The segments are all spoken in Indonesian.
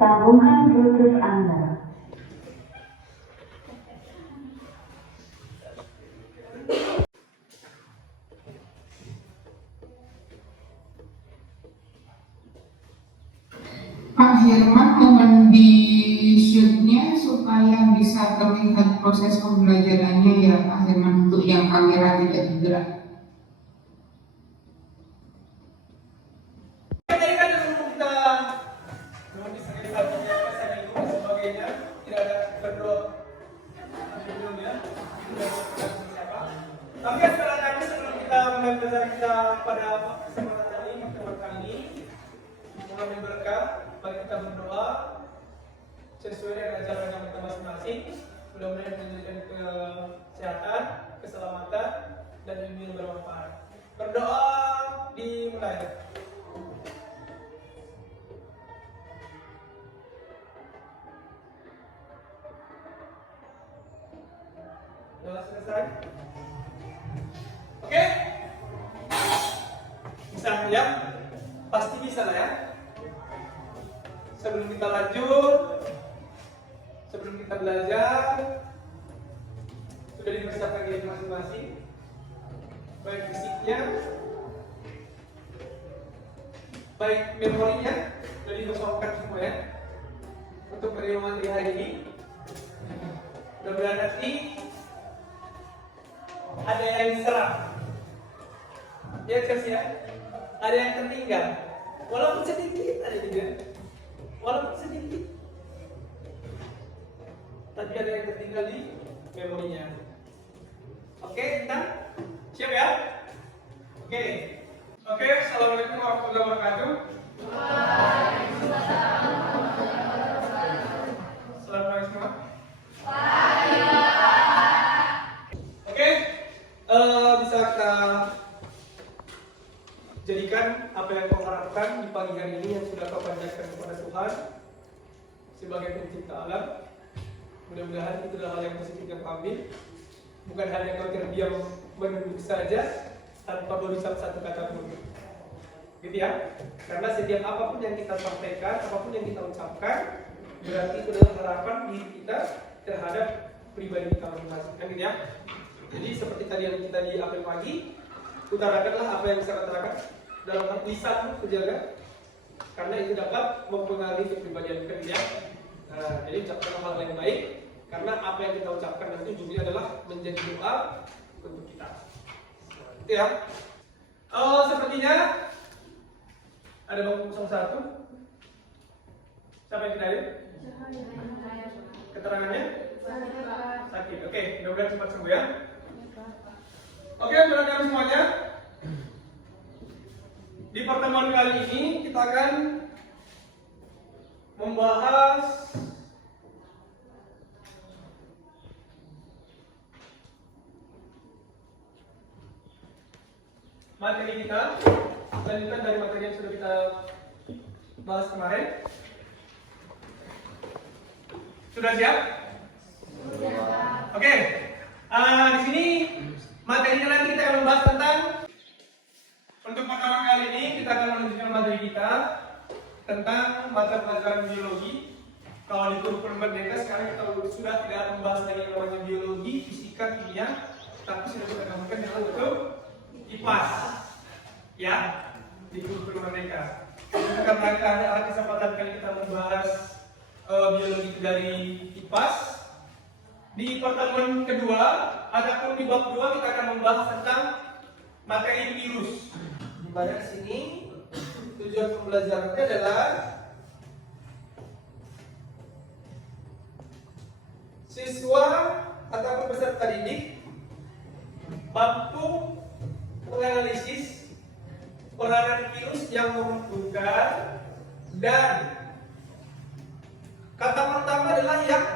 Sambungkan Bluetooth Anda. Pak Herman, mohon di shoot-nya supaya bisa terlihat proses pembelajarannya ya Pak Herman, untuk yang kamera tidak bergerak. Tapi sebelum kita mulai belajar kita pada kesempatan ini, mengambil berkah, mari kita berdoa sesuai dengan ajaran yang kita masing-masing. Mudah-mudahan menjadikan kesehatan, keselamatan, dan ilmu yang bermanfaat. Berdoa dimulai. Sudah selesai? Oke? Bisa ya? Pasti bisa lah ya. Sebelum kita lanjut, sebelum kita belajar, sudah dipersiapkan diri masing-masing, baik fisiknya, baik memorinya, sudah dikosongkan semua ya, untuk penyuluhan di hari ini. Mudah-mudahan nanti ada yang diserap, ya ya, ada yang tertinggal, walaupun sedikit ada juga. Walaupun sedikit, tapi ada yang tertinggal di memorinya. Oke, kita siap ya? Oke. Assalamualaikum warahmatullahi wabarakatuh. Selamat pagi semua. Oke, bisa kita jadikan apa yang kau harapkan di pagi hari ini yang sudah kau panjatkan kepada Tuhan sebagai pencipta alam. Mudah-mudahan itu adalah hal yang positif yang kau ambil, bukan hanya kau terdiam menunduk saja tanpa berucap satu kata pun, gitu ya. Karena setiap apapun yang kita sampaikan, apapun yang kita ucapkan, berarti itu adalah harapan diri kita terhadap pribadi kita masing-masing, kan gitu ya. Jadi seperti tadi yang kita di apel pagi, utarakanlah apa yang bisa katakan dalam lisan terjaga, karena itu dapat mempengaruhi kepribadian kita. Nah, jadi ucapkan hal yang baik, karena apa yang kita ucapkan nanti ujungnya adalah menjadi doa untuk kita. Itu ya. Sepertinya ada bangku 01. Siapa yang kita lihat? Keterangannya? Sakit. Oke, mudah-mudahan cepat sembuh ya. Oke, teman-teman semuanya. Di pertemuan kali ini kita akan membahas materi kita, lanjutan dari materi yang sudah kita bahas kemarin. Sudah siap? Oke. Di sini materinya nanti kita akan membahas tentang, untuk pertama kali ini kita akan menunjukkan materi kita tentang mata pelajaran biologi. Kalau di kurikulum merdeka sekarang kita sudah tidak membahas lagi yang namanya biologi, fisika, kimia, tapi sudah kita gabungkan dengan bentuk IPAS. Ya, di kurikulum merdeka. Karena kesempatan kali kita membahas biologi dari IPAS. Di pertemuan kedua, ataupun di bab 2 kita akan membahas tentang materi virus. Di mana sini tujuan pembelajarannya adalah siswa ataupun peserta didik mampu menganalisis peranan virus yang menguntungkan, dan kata pertama adalah yang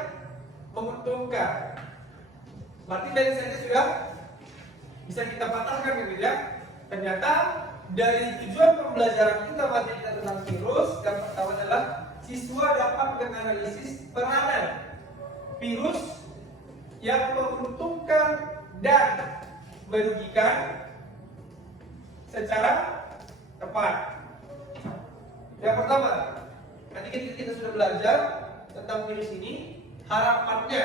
menguntungkan. Berarti dari saja sudah bisa kita patahkan gitu ya. Ternyata dari tujuan pembelajaran kita materi tentang virus, yang pertama adalah siswa dapat menganalisis peranan virus yang menguntungkan dan merugikan secara tepat. Yang pertama, nanti kita sudah belajar tentang virus ini, harapannya,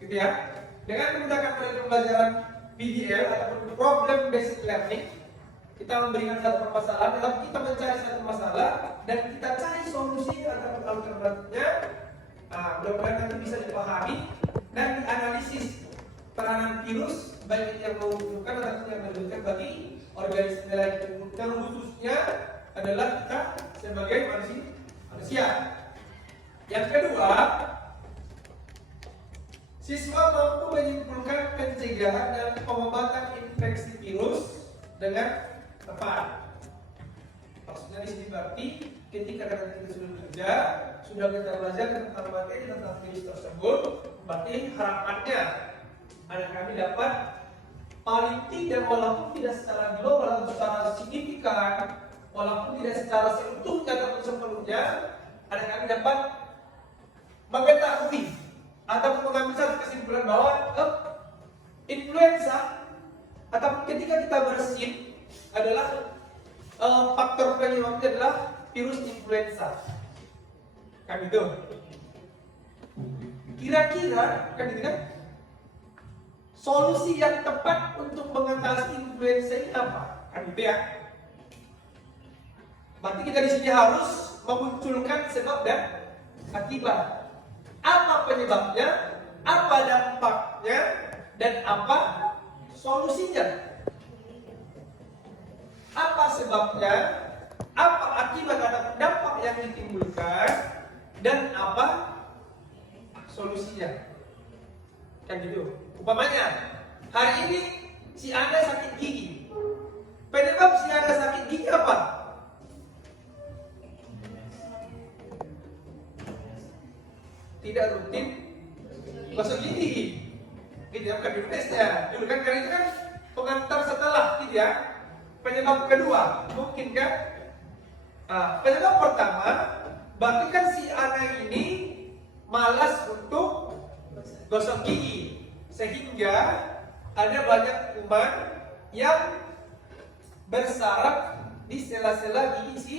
gitu ya. Dengan menggunakan metode pembelajaran PBL ataupun problem based learning, kita memberikan satu permasalahan, tetapi kita mencari satu masalah dan kita cari solusi ataupun alternatifnya. Mudah-mudahan nanti bisa dipahami dan dianalisis peranan virus baik yang menguntungkan ataupun yang merugikan bagi organisme lain, terkhususnya adalah kita sebagai manusia. Yang kedua, siswa mampu menyimpulkan pencegahan dan pengobatan infeksi virus dengan tepat. Maksudnya di sini berarti ketika kita sudah bekerja, sudah kita belajar tentang materi tentang virus tersebut, berarti harapannya anak kami dapat paling tidak walaupun tidak secara global atau secara signifikan, walaupun tidak secara seutuhnya ataupun sepenuhnya, anak kami dapat mengetahui ataupun mengambil satu kesimpulan bahwa influenza ataupun ketika kita bersin adalah faktor penyebabnya adalah virus influenza. Kan itu. Kira-kira kan itu kan? Solusi yang tepat untuk mengatasi influenza ini apa? Kan itu ya. Berarti kita di sini harus memunculkan sebab dan akibat. Apa penyebabnya? Apa dampaknya? Dan apa solusinya? Apa sebabnya? Apa akibat atau dampak yang ditimbulkan? Dan apa solusinya? Kan gitu. Umpamanya, hari ini si Anda sakit gigi. Penyebab si Anda sakit gigi apa? Tidak rutin gosok gigi. Gitu ya, bukan tesnya. Dulu kan karena itu kan pengantar setelah, gitu ya. Penyebab kedua, mungkin kan? Penyebab pertama, berarti kan si anak ini malas untuk gosok gigi. Sehingga ada banyak kuman yang bersarang di sela-sela gigi si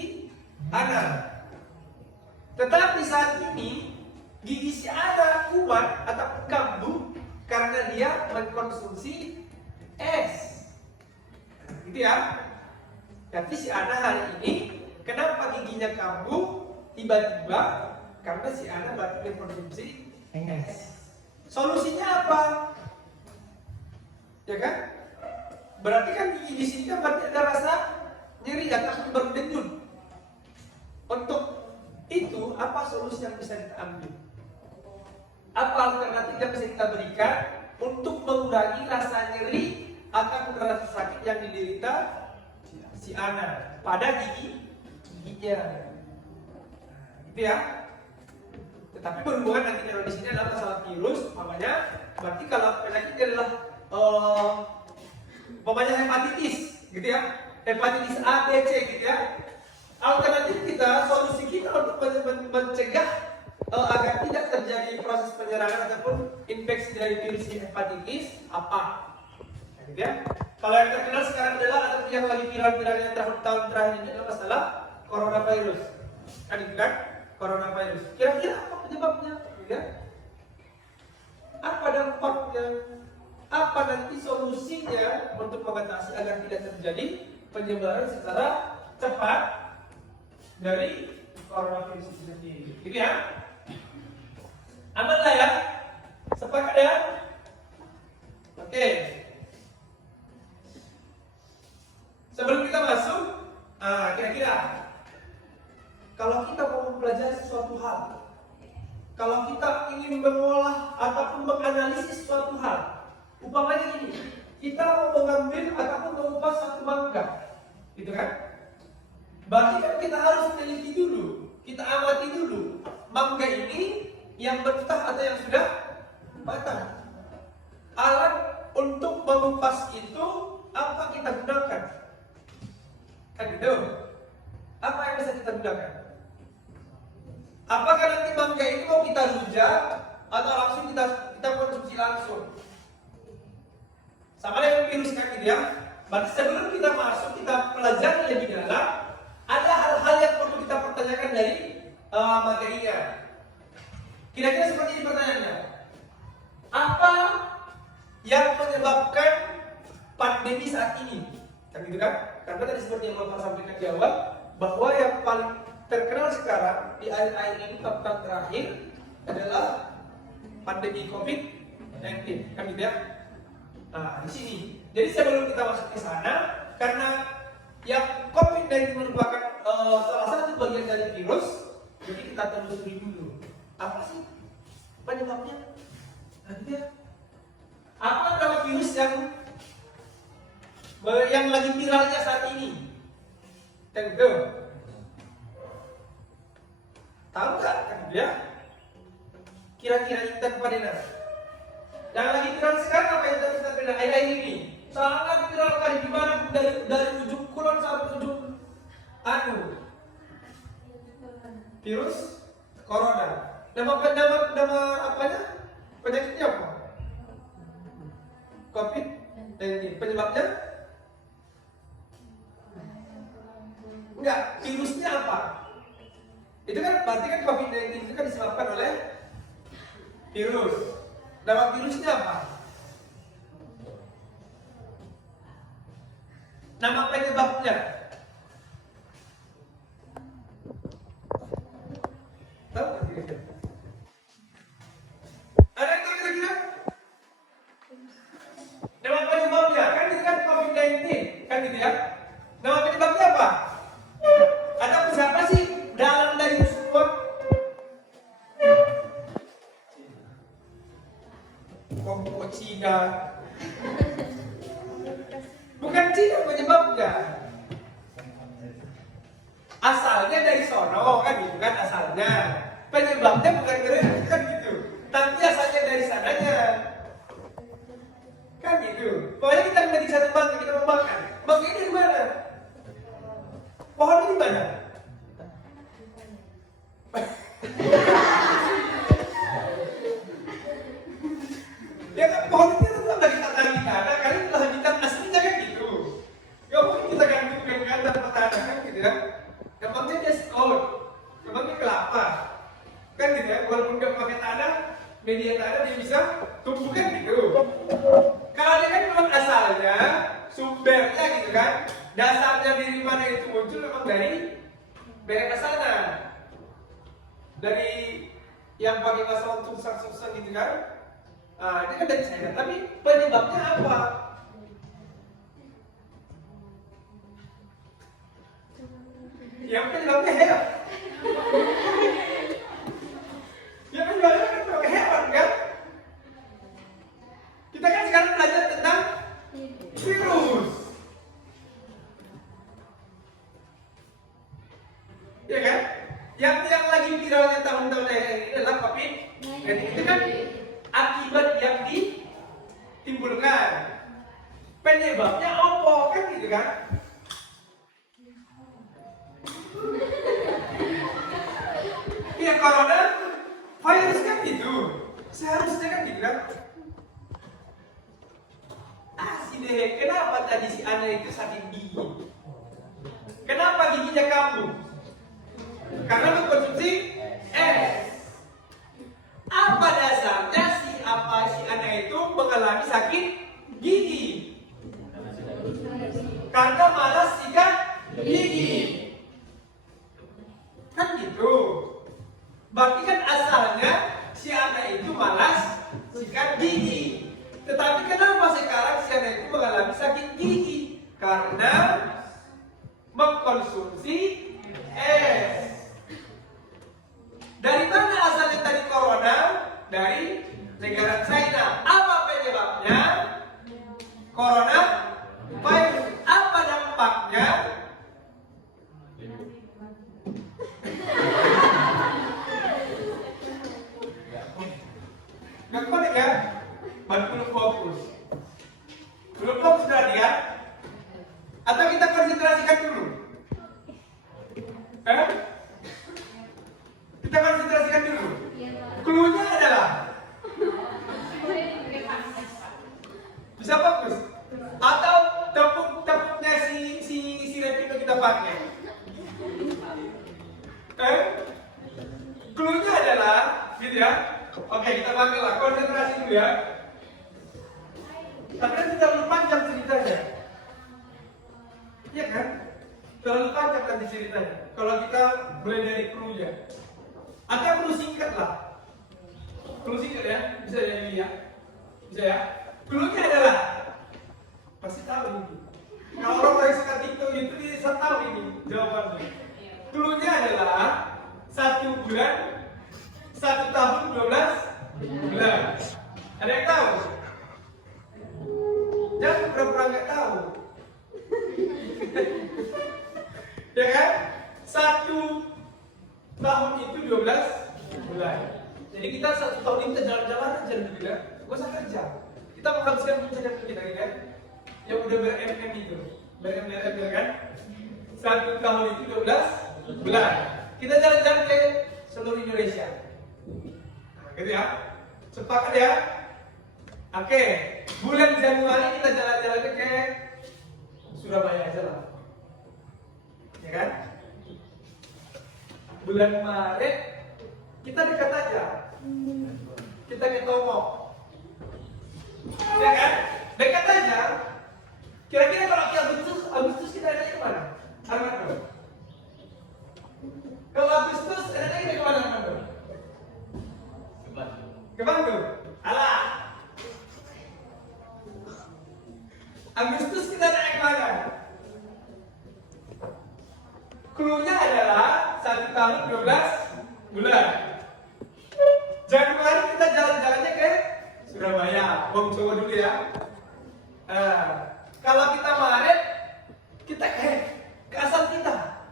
anak. Tetapi saat ini gigi si anak kuman atau kambuh karena dia mengkonsumsi es. Gitu ya. Tapi si anak hari ini kenapa giginya kambuh? Tiba-tiba karena si anak berarti mengkonsumsi es. Solusinya apa? Ya kan? Berarti kan gigi di sini kan berarti ada rasa nyeri atau berdenyut. Untuk itu apa solusi yang bisa kita ambil? Apa alternatif yang bisa kita berikan untuk mengurangi rasa nyeri atau rasa sakit yang diderita si anak pada giginya? Gitu ya. Tetapi berhubungan nanti kalau di sini adalah masalah virus, makanya berarti kalau penyakitnya adalah hepatitis, gitu ya, hepatitis A, B, C, gitu ya. Alternatif kita, solusi kita untuk mencegah agar tidak terjadi proses penyerangan ataupun infeksi dari virus hepatitis apa? Gitu ya. Kalau yang terkenal sekarang adalah atau yang lagi viral-viralnya tahun terakhir ini adalah masalah coronavirus, kan itu kan? Coronavirus. Kira-kira apa penyebabnya? Ya? Apa dampaknya? Apa nanti solusinya untuk mengatasi agar tidak terjadi penyebaran secara cepat dari coronavirus itu sendiri? Gitu ya? Aman lah ya? Sepakat ya? Oke. Sebelum kita masuk, kira-kira kalau kita mau mempelajari sesuatu hal, kalau kita ingin mengolah ataupun menganalisis suatu hal, umpamanya ini, kita mau mengambil ataupun mengupas satu mangga, gitu kan? Berarti kan kita harus teliti dulu, kita amati dulu, mangga ini yang mentah atau yang sudah matang. alat untuk mengupas itu apa kita gunakan? Kan gitu. Apa yang bisa kita gunakan? Apakah nanti mangga ini mau kita rujak atau langsung kita konsumsi langsung? Sama dengan virus kan gitu ya. Berarti sebelum kita masuk, kita pelajari lebih dalam, ada hal-hal yang perlu kita pertanyakan dari materinya. Kira-kira seperti ini pertanyaannya. Apa yang menyebabkan pandemi saat ini? Kan gitu kan? Karena tadi seperti yang Bapak sampaikan di awal, bahwa yang paling terkenal sekarang di akhir-akhir ini, tahun terakhir adalah pandemi COVID-19. Kan gitu ya? Nah, di sini. Jadi sebelum kita masuk ke sana, karena yang COVID-19 merupakan salah satu bagian dari virus, jadi kita telusuri dulu. Apa sih penyebabnya? Nanti ya. Apa nama virus yang lagi viralnya saat ini? Tentu. Tahu nggak? Kan ya? Kira-kira Intan Padena. Yang lagi viral sekarang apa yang kita beda akhir ini? Sangat viral kan di mana dari ujung kulon sampai ujung virus corona. Nama apanya? Penyakitnya apa? COVID-19. Penyebabnya? Enggak, virusnya apa? Itu kan berarti kan COVID-19 itu kan disebabkan oleh virus. Nama virusnya apa? Nama penyebabnya? Tahu nggak kira-kira? Ada yang tahu kira-kira? Nama penyebabnya kan ini kan COVID-19 kan gitu ya? Nama penyebabnya apa? Atau siapa sih dalam dari semua? Kok Cina? Bukan Cina penyebabnya. Asalnya dari sono kan gitu kan asalnya. Penyebabnya bukan dari kan gitu. Tapi asalnya dari sananya. Kan gitu. Pokoknya kita kembali ke satu bangka, kita mau makan. Bangka ini di mana? Pohon ini di mana? Ya kan pohon itu tetap dari tanah kita ada, karena itulah habitat aslinya kan gitu. Ya mungkin kita ganti dengan tanah kan gitu ya. Gampangnya dia sekol, gampangnya kelapa, kan gitu ya. Walaupun nggak pakai tanah, media tanah dia bisa tumbuh kan gitu. Kalau dia kan memang asalnya, sumbernya gitu kan, dasarnya dari mana itu muncul memang dari sana, dari yang pakai bahasa susah gitu kan. Ini kan dari China, tapi penyebabnya apa? Yang penyebabnya hewan. Yang penyebabnya kan hewan kan? Kita kan sekarang belajar tentang virus. Ya kan? Yang lagi viralnya tahun-tahun ini adalah COVID. Jadi itu kan akibat yang ditimbulkan. Penyebabnya apa kan gitu kan? Ya corona virus kan gitu. Seharusnya kan gitu kan? Si deh, kenapa tadi si anak itu sakit gigi? Kenapa giginya kambuh? Karena mengkonsumsi es. Apa dasarnya si anak itu mengalami sakit gigi? Karena malas sikat gigi. Kan gitu. Berarti kan asalnya si anak itu malas sikat gigi. Tetapi kenapa sekarang si anak itu mengalami sakit gigi? Karena mengkonsumsi es. Dari mana asalnya tadi corona? Dari negara China. Apa penyebabnya? Corona virus. Apa dampaknya? Gak konek ya? belum fokus. Belum fokus berarti ya? Atau kita konsentrasikan dulu? Kita konsentrasikan dulu. Clue-nya adalah bisa fokus atau tepuknya si Repito kita pakai. Clue-nya adalah gitu ya. Oke, kita pakai lah konsentrasi dulu ya. Tapi nanti terlalu panjang ceritanya. Iya kan? Terlalu panjang nanti ceritanya. Kalau kita mulai dari clue-nya. Atau clue singkat lah. Clue singkat ya, bisa ya ini ya. Bisa ya. Clue-nya adalah pasti tahu ini. Kalau orang yang suka TikTok itu dia tahu ini jawabannya. Clue-nya adalah 1 bulan, 1 tahun 12 bulan. Ada yang tahu? Jangan pura-pura nggak tahu. Ya kan? 1 tahun itu 12 bulan. Jadi kita 1 tahun ini kita jalan-jalan aja gitu ya. Gak usah kerja. Kita menghabiskan pencarian kita gitu kan. Yang udah ber-MM itu. Ber-MM kan? 1 tahun itu 12 bulan. Kita jalan-jalan ke seluruh Indonesia. Nah, gitu ya. Sepakat ya? Oke. Bulan Januari kita jalan-jalan ke Surabaya aja lah. Ya kan? Bulan Maret kita dekat aja. Kita ke Tomok. Ya kan? Dekat aja. Kira-kira kalau Agustus kita ada ke mana? Armando. Kalau Agustus ada kita ke mana Armando? Ke Bandung. Alah. Agustus kita naik ke mana? Clue-nya adalah 1 tahun 12 bulan. Januari kita jalan-jalannya ke Surabaya. Bom coba dulu ya. Kalau kita Maret, kita ke asal kita.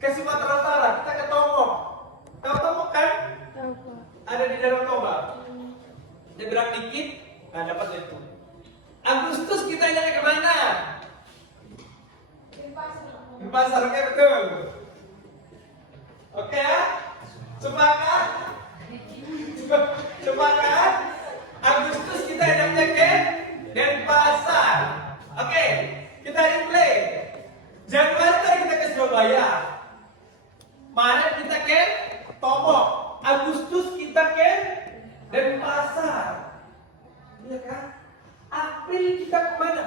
Ke Sumatera Utara, kita ke Tomok. Tahu Tomok kan? Ada di Danau Toba. Nyebrang dikit, nggak dapat itu. Agustus kita nyari kemana? Pasar, oke betul. Oke ya? Sepakat? Sepakat? Agustus kita enaknya ke Denpasar. Oke, kita replay. Januari tadi kita ke Surabaya. Maret kita ke Tomok. Agustus kita ke Denpasar. Iya kan? April kita kemana?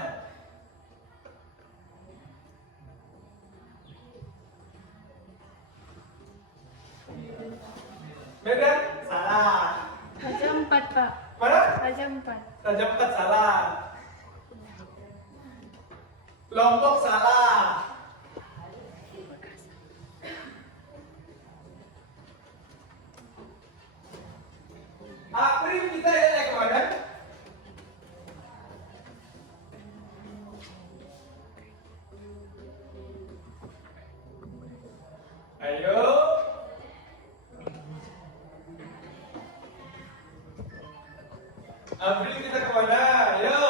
Medan? Salah. Raja 4, Pak. Mana? Raja 4. Raja 4 salah. Lombok salah. April kita naik kemana? Ayo. April kita kemana? Ayo.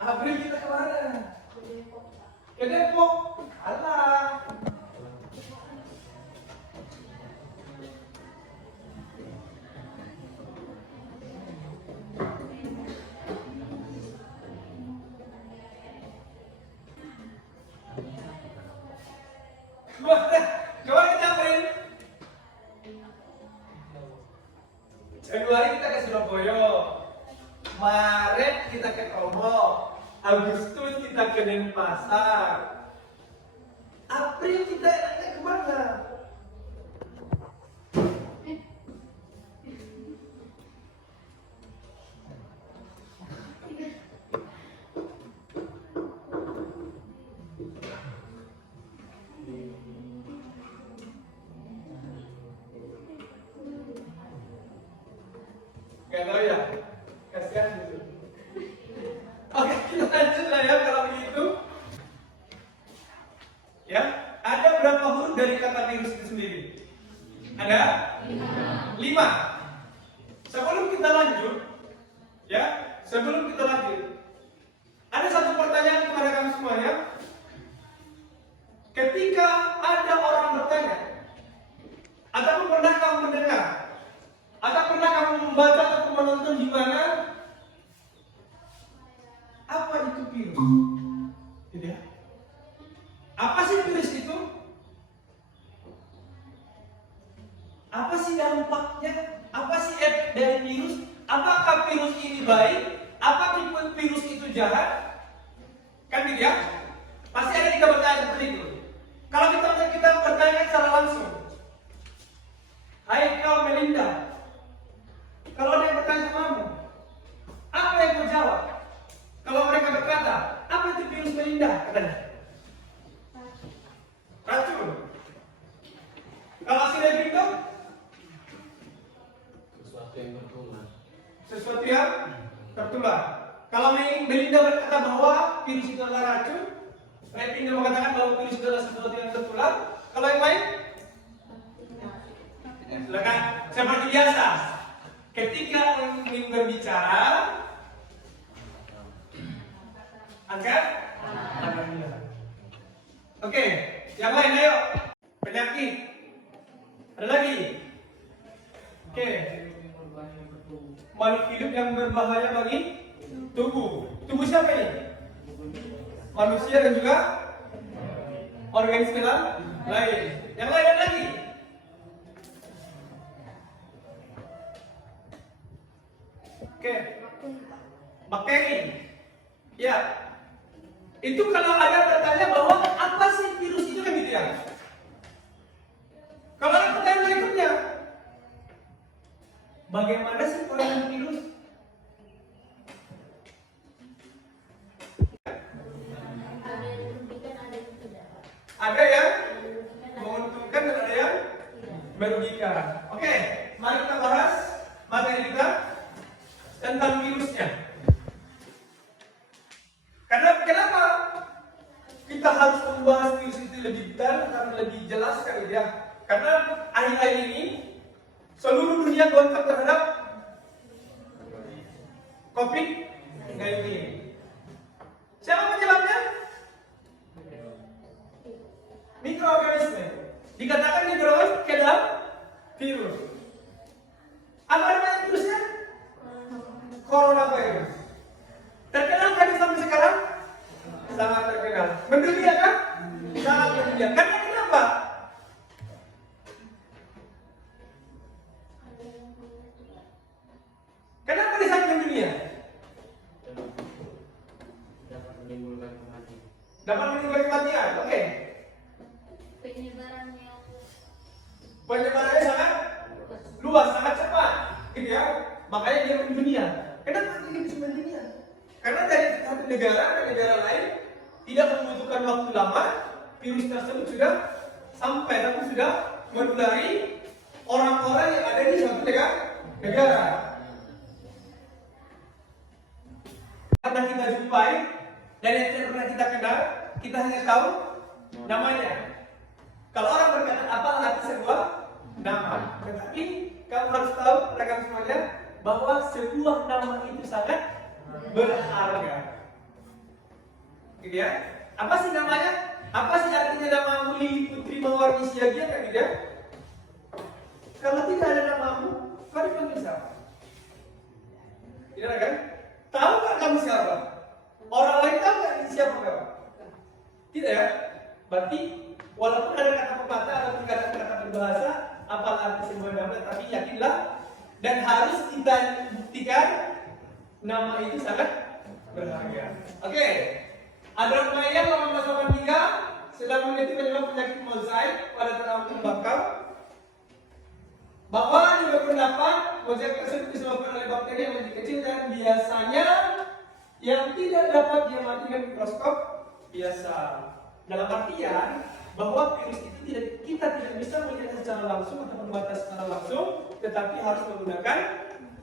April kita kemana? Ke Depok. Alah. Coba kita April. Januari kita ke Surabaya. Maret kita ke Tomok. Agustus kita ke Denpasar. April kita enaknya kemana? Gak tahu ya? Kasihan gitu. Oke, kita lanjut lah ya kalau begitu. Ya, ada berapa huruf dari kata virus itu sendiri? Ada? 5. Sebelum kita lanjut, ya, ada satu pertanyaan kepada kami semuanya. Ketika ada orang bertanya, atau pernah kamu mendengar, atau pernah kamu membaca atau menonton di mana, apa itu virus? Tidak. Apa sih virus itu? Apa sih dampaknya? Apa sih efek dari virus? Apakah virus ini baik? Apakah virus itu jahat? Kan gitu ya? Pasti ada 3 pertanyaan seperti itu. Kalau kita bertanya secara langsung, hai kau Melinda, kalau ada yang bertanya samamu, apa yang kau jawab? Kalau mereka berkata, apa itu virus Melinda? Katanya, racun. Kalau si Devito, sesuatu yang tertular. Kalau Melinda berkata bahwa virus itu adalah racun, Melinda mengatakan bahwa virus itu adalah sesuatu yang tertular. Kalau yang lain, silakan. Seperti biasa, ketika ingin berbicara, angkat tangannya. Oke, yang lain ayo. Penyakit. Ada lagi. Oke. Makhluk hidup yang berbahaya bagi tubuh. Tubuh siapa ini? Manusia dan juga organisme lain. Yang lain ada lagi. Oke. Bakteri. Ya. Itu kalau ada bertanya bahwa apa sih virus itu kan gitu ya. Kalau ada pertanyaan berikutnya, bagaimana sih peran virus? Ada yang menguntungkan dan ada yang merugikan. Oke, mari kita bahas materi kita tentang virusnya. Karena kenapa kita harus membahas virus itu lebih detail dan lebih jelas sekali ya? Karena akhir-akhir ini seluruh dunia gontok terhadap COVID-19. Siapa penyebabnya? Mikroorganisme. Dikatakan mikroorganisme ke dalam virus. Apa namanya virusnya? Coronavirus. Terkenal kan sampai sekarang? Sangat terkenal. Mendunia kan? Sangat mendunia. Karena kenapa? Kenapa disebut mendunia? Dapat menimbulkan kematian. Oke. Penyebarannya sangat luas, sangat cepat, gitu ya. Makanya dia mendunia. Kenapa dia disebut mendunia? Karena dari satu negara ke negara lain tidak membutuhkan waktu lama, virus tersebut sudah sampai tapi sudah menulari orang-orang yang ada di suatu negara. Karena kita jumpai dan yang tidak pernah kita kenal, kita hanya tahu namanya. Kalau orang berkata apa arti sebuah nama, tetapi kamu harus tahu rekan semuanya bahwa sebuah nama itu sangat berharga. Gitu ya? Apa sih namanya? Apa sih artinya nama Lili Putri Mawarni Siagia kan gitu ya? Kalau tidak ada namamu, kau dipanggil siapa? Tidak kan? Tahu nggak kamu siapa? Orang lain tahu nggak siapa kamu? Tidak ya? Berarti walaupun ada kata pepatah atau kata-kata berbahasa, apa arti sebuah nama, tapi yakinlah dan harus kita buktikan nama itu sangat berharga. Oke. Adran Mayer 1883 sedang meneliti penyakit mozaik pada tanaman tembakau. Bahwa juga berpendapat mozaik tersebut disebabkan oleh bakteri yang lebih kecil dan biasanya yang tidak dapat diamati dengan mikroskop biasa. Dalam artian bahwa virus itu kita tidak bisa melihat secara langsung atau membatas secara langsung, tetapi harus menggunakan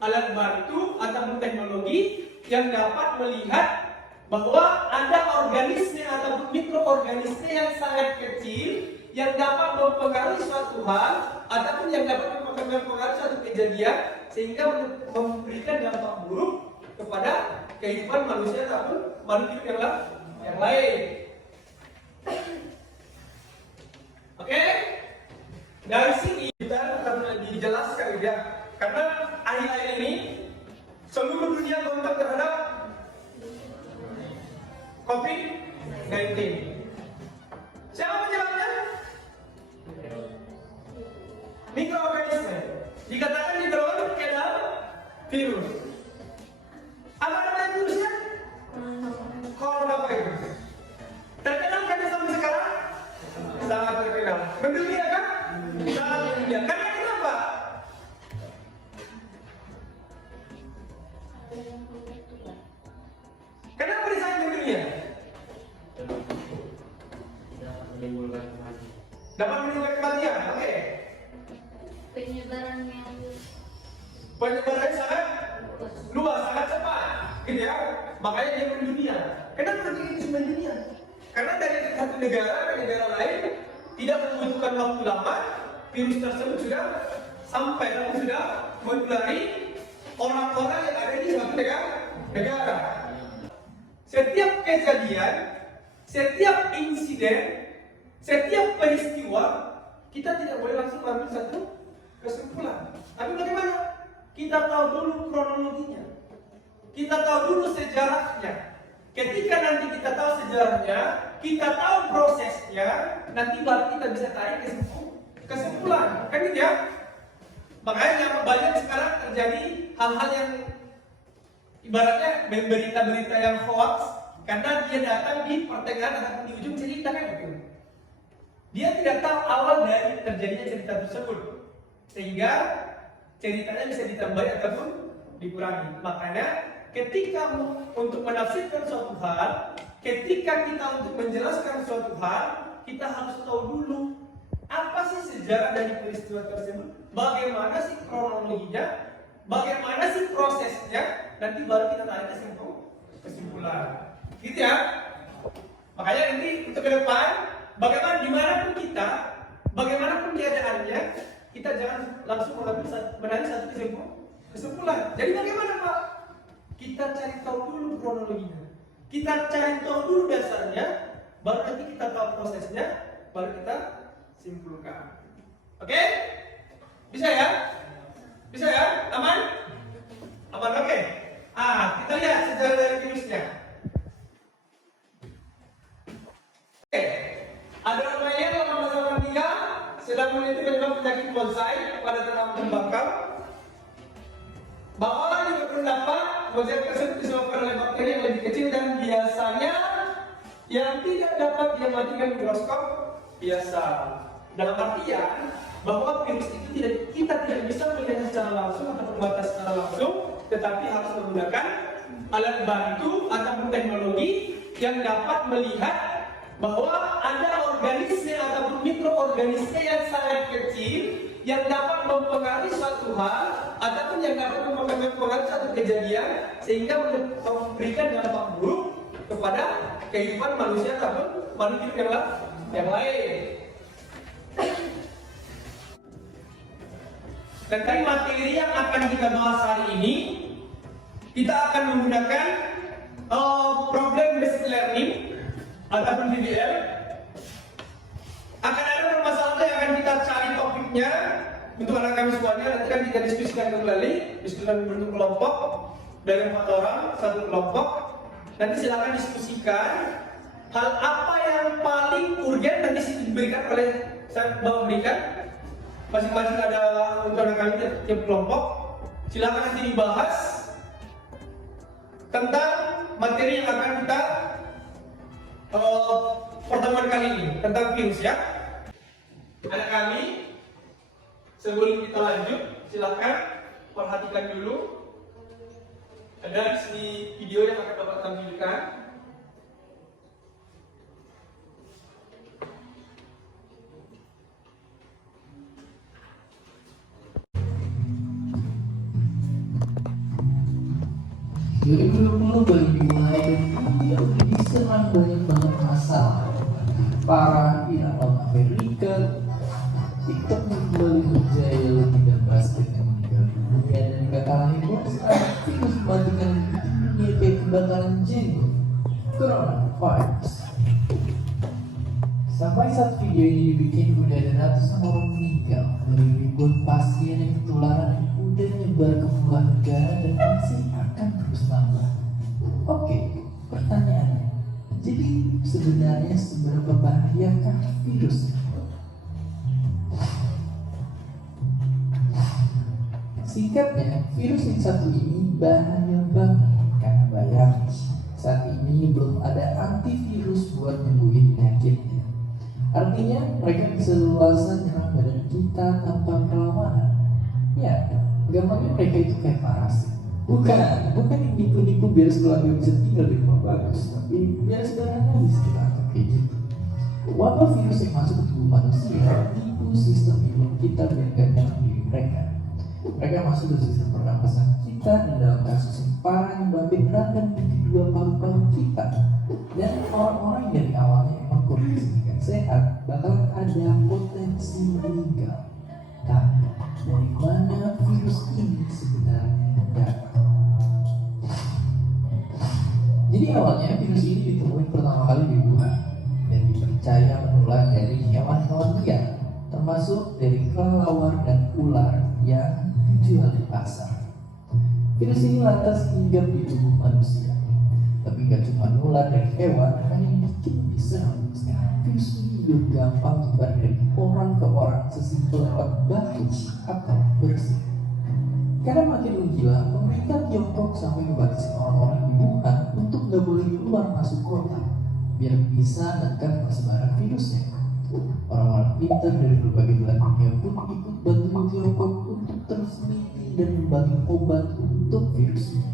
alat bantu atau teknologi yang dapat melihat bahwa ada organisme atau mikroorganisme yang sangat kecil yang dapat mempengaruhi suatu hal ataupun yang dapat mempengaruhi suatu kejadian sehingga memberikan dampak buruk kepada kehidupan manusia ataupun makhluk hidup yang lain. Oke? Dari sini kita akan dijelaskan ya, karena akhir-akhir ini seluruh dunia kontak terhadap COVID-19. Siapa penyebabnya? Mikroorganisme. Dikatakan di bawah adalah virus. Apa namanya virusnya? Coronavirus. Terkenal kan sampai sekarang? Sangat terkenal. Mendunia kan? Sangat mendunia. Karena kenapa? Kenapa disebut mendunia? Dapat menimbulkan kematian. Oke. Penyebarannya Penyebarannya sangat luas, sangat cepat, gitu ya. Makanya dia mendunia. Kenapa dia mendunia? Karena dari satu negara ke negara lain tidak membutuhkan waktu lama, virus tersebut sudah sampai dan sudah menulari orang-orang yang ada di suatu negara. Setiap kejadian, setiap insiden, setiap peristiwa kita tidak boleh langsung mengambil satu kesimpulan. Tapi bagaimana? Kita tahu dulu kronologinya. Kita tahu dulu sejarahnya. Ketika nanti kita tahu sejarahnya, kita tahu prosesnya, nanti baru kita bisa tarik kesimpulan. Kan gitu ya? Makanya banyak sekarang terjadi hal-hal yang ibaratnya berita-berita yang hoax karena dia datang di pertengahan atau di ujung cerita kan gitu. Dia tidak tahu awal dari terjadinya cerita tersebut, sehingga ceritanya bisa ditambahi ataupun dikurangi. Makanya ketika untuk menafsirkan suatu hal, ketika kita untuk menjelaskan suatu hal, kita harus tahu dulu apa sih sejarah dari peristiwa tersebut, bagaimana sih kronologinya, bagaimana sih prosesnya, nanti baru kita tarik kesimpulan. Gitu ya. Makanya nanti untuk ke depan, bagaimana dimanapun kita, bagaimanapun keadaannya, kita jangan langsung menarik satu kesimpulan. Jadi bagaimana Pak? Kita cari tahu dulu kronologinya, kita cari tahu dulu dasarnya, baru nanti kita tahu prosesnya, baru kita simpulkan. Oke? Bisa ya? Bisa ya? Aman? Aman, oke? Kita lihat sejarah dari virusnya. Oke. Ada namanya 1883 sedang meneliti penyebab penyakit bonsai pada tanaman tembakau. Bahwa juga berpendapat bonsai tersebut disebabkan oleh bakteri yang lebih kecil dan biasanya yang tidak dapat diamatikan mikroskop biasa. Dalam artian bahwa virus itu kita tidak bisa melihat secara langsung atau membatas secara langsung, tetapi harus menggunakan alat bantu ataupun teknologi yang dapat melihat bahwa ada organisme ataupun mikroorganisme yang sangat kecil yang dapat mempengaruhi suatu hal ataupun yang dapat mempengaruhi suatu kejadian sehingga memberikan dampak buruk kepada kehidupan manusia ataupun makhluk hidup yang lain. Dan dari materi yang akan kita bahas hari ini, kita akan menggunakan problem based learning ataupun PBL. Akan ada permasalahan yang akan kita cari topiknya untuk anak kami semuanya. Nanti akan kita diskusikan kembali, diskusikan bentuk kelompok dari 4 orang, satu kelompok. Nanti silakan diskusikan hal apa yang paling urgen nanti diberikan oleh saya berikan. Masing-masing ada untuk anak kami tiap kelompok. Silakan nanti dibahas tentang materi yang akan kita pertemuan kali ini tentang virus ya. Anak kami, sebelum kita lanjut, silakan perhatikan dulu. Ada di sini video yang akan Bapak tampilkan. Jadi belum baru dimulai dia diserang banyak banget masalah. parah di alam Amerika. TikTok kembali berjaya lebih dan basket yang meninggal dunia dan kata lain virus mematikan dunia kayak kebakaran jenggot coronavirus. Sampai saat video ini dibikin udah ada ratusan orang meninggal dari ribuan pasien yang ketularan yang udah nyebar ke puluhan negara dan masih akan terus nambah. Oke, pertanyaannya, jadi sebenarnya seberapa bahayakah virus? Singkatnya, virus yang satu ini bahaya banget karena bayangin saat ini belum ada antivirus buat nyembuhin penyakitnya. Artinya mereka bisa leluasa nyerang badan kita tanpa perlawanan. Ya, gampangnya mereka itu kayak parasit. Bukan yang nipu-nipu biar keluarga bisa tinggal di rumah bagus, tapi biar saudaranya bisa kita anggap kayak gitu. Wabah virus yang masuk ke tubuh manusia nipu sistem imun kita biar gak nyerang diri mereka. Mereka masuk ke sistem pernapasan kita dan dalam kasus yang parah yang babi radang di kedua paru-paru kita. Dan orang-orang yang dari awalnya emang kondisinya sehat bakal ada potensi meninggal. Tapi dari mana virus ini sebenarnya datang? Jadi awalnya virus ini ditemukan pertama kali di Wuhan dan dipercaya menular dari hewan-hewan liar, termasuk dari kelelawar dan ular yang dijual di pasar. Virus ini lantas hinggap di tubuh manusia. Tapi gak cuma nular dari hewan, kan yang bikin lebih serem sekarang virus ini juga gampang nyebar dari orang ke orang sesimpel lewat batuk atau bersih. Karena makin menggila, pemerintah Tiongkok sampai membatasi orang-orang di Wuhan untuk gak boleh keluar masuk kota, biar bisa menekan persebaran virusnya. Orang-orang pintar dari berbagai belahan dunia pun ikut bantu Tiongkok untuk terus meneliti dan membangun obat untuk virus ini.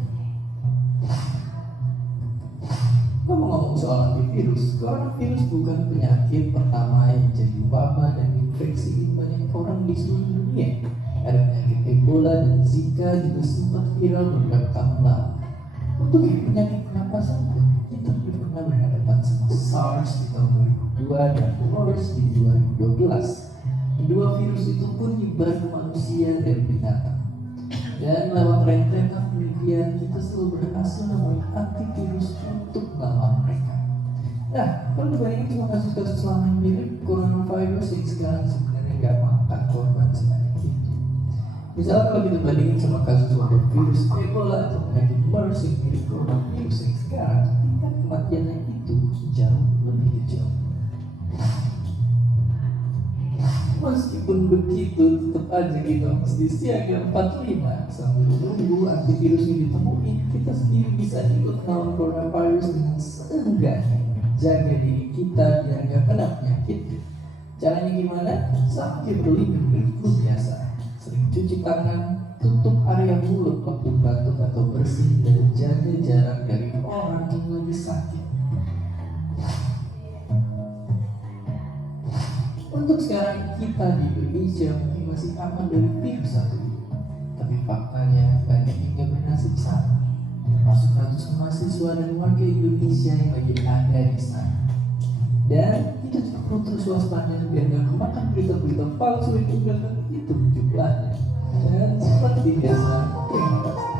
Ngomong-ngomong soal antivirus, coronavirus bukan penyakit pertama yang jadi wabah dan infeksi banyak orang di seluruh dunia. Ada penyakit Ebola dan Zika juga sempat viral beberapa tahun lalu. Untuk penyakit pernapasan pun kita pernah berhadapan sama SARS di tahun 2002 dan MERS di 2012. Kedua virus itu pun nyebar ke manusia dan binatang. Dan lewat rentetan penelitian kita selalu berhasil menemukan antivirus untuk melawan mereka. Nah, kalau dibandingin sama kasus-kasus lama yang mirip coronavirus yang sekarang sebenarnya gak makan korban sebanyak itu. Misalnya kalau kita bandingin sama kasus wabah virus Ebola atau penyakit MERS yang mirip coronavirus yang sekarang, tingkat kematiannya itu jauh lebih kecil. Meskipun begitu, tetap aja kita mesti siaga 45 sambil menunggu antivirus ini ditemuin. Kita sendiri bisa ikut melawan coronavirus dengan seenggaknya jaga diri kita biar gak kena penyakit. Caranya gimana? Sama kayak berlindung dari flu biasa. Sering cuci tangan, tutup area mulut waktu batuk atau bersin, dan jaga jarak dari orang yang lagi sakit. Untuk sekarang kita di Indonesia mungkin masih aman dari virus satu ini, tapi faktanya banyak yang gak bernasib sama, termasuk ratusan mahasiswa dan warga Indonesia yang lagi ada di sana. Dan kita juga perlu terus waspada biar gak kemakan berita-berita palsu yang udah itu jumlahnya. Dan seperti biasa, terima kasih.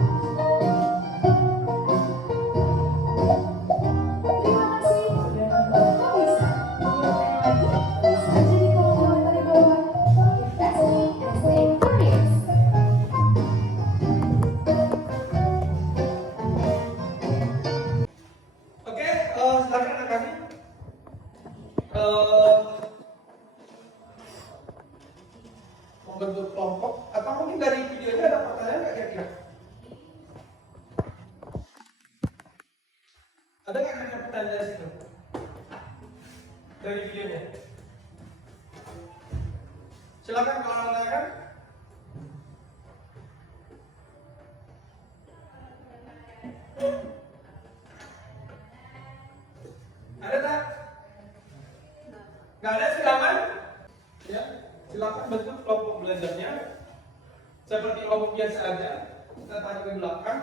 Silakan kami membentuk kelompok, atau mungkin dari videonya ada pertanyaan nggak kira-kira? Ada nggak kira-kira pertanyaan dari situ? Dari videonya? Silakan kalau ada kan. Ada tak? Nggak ada, silakan. Ya, silakan bentuk kelompok belajarnya seperti kelompok biasa aja. Kita tarik ke belakang,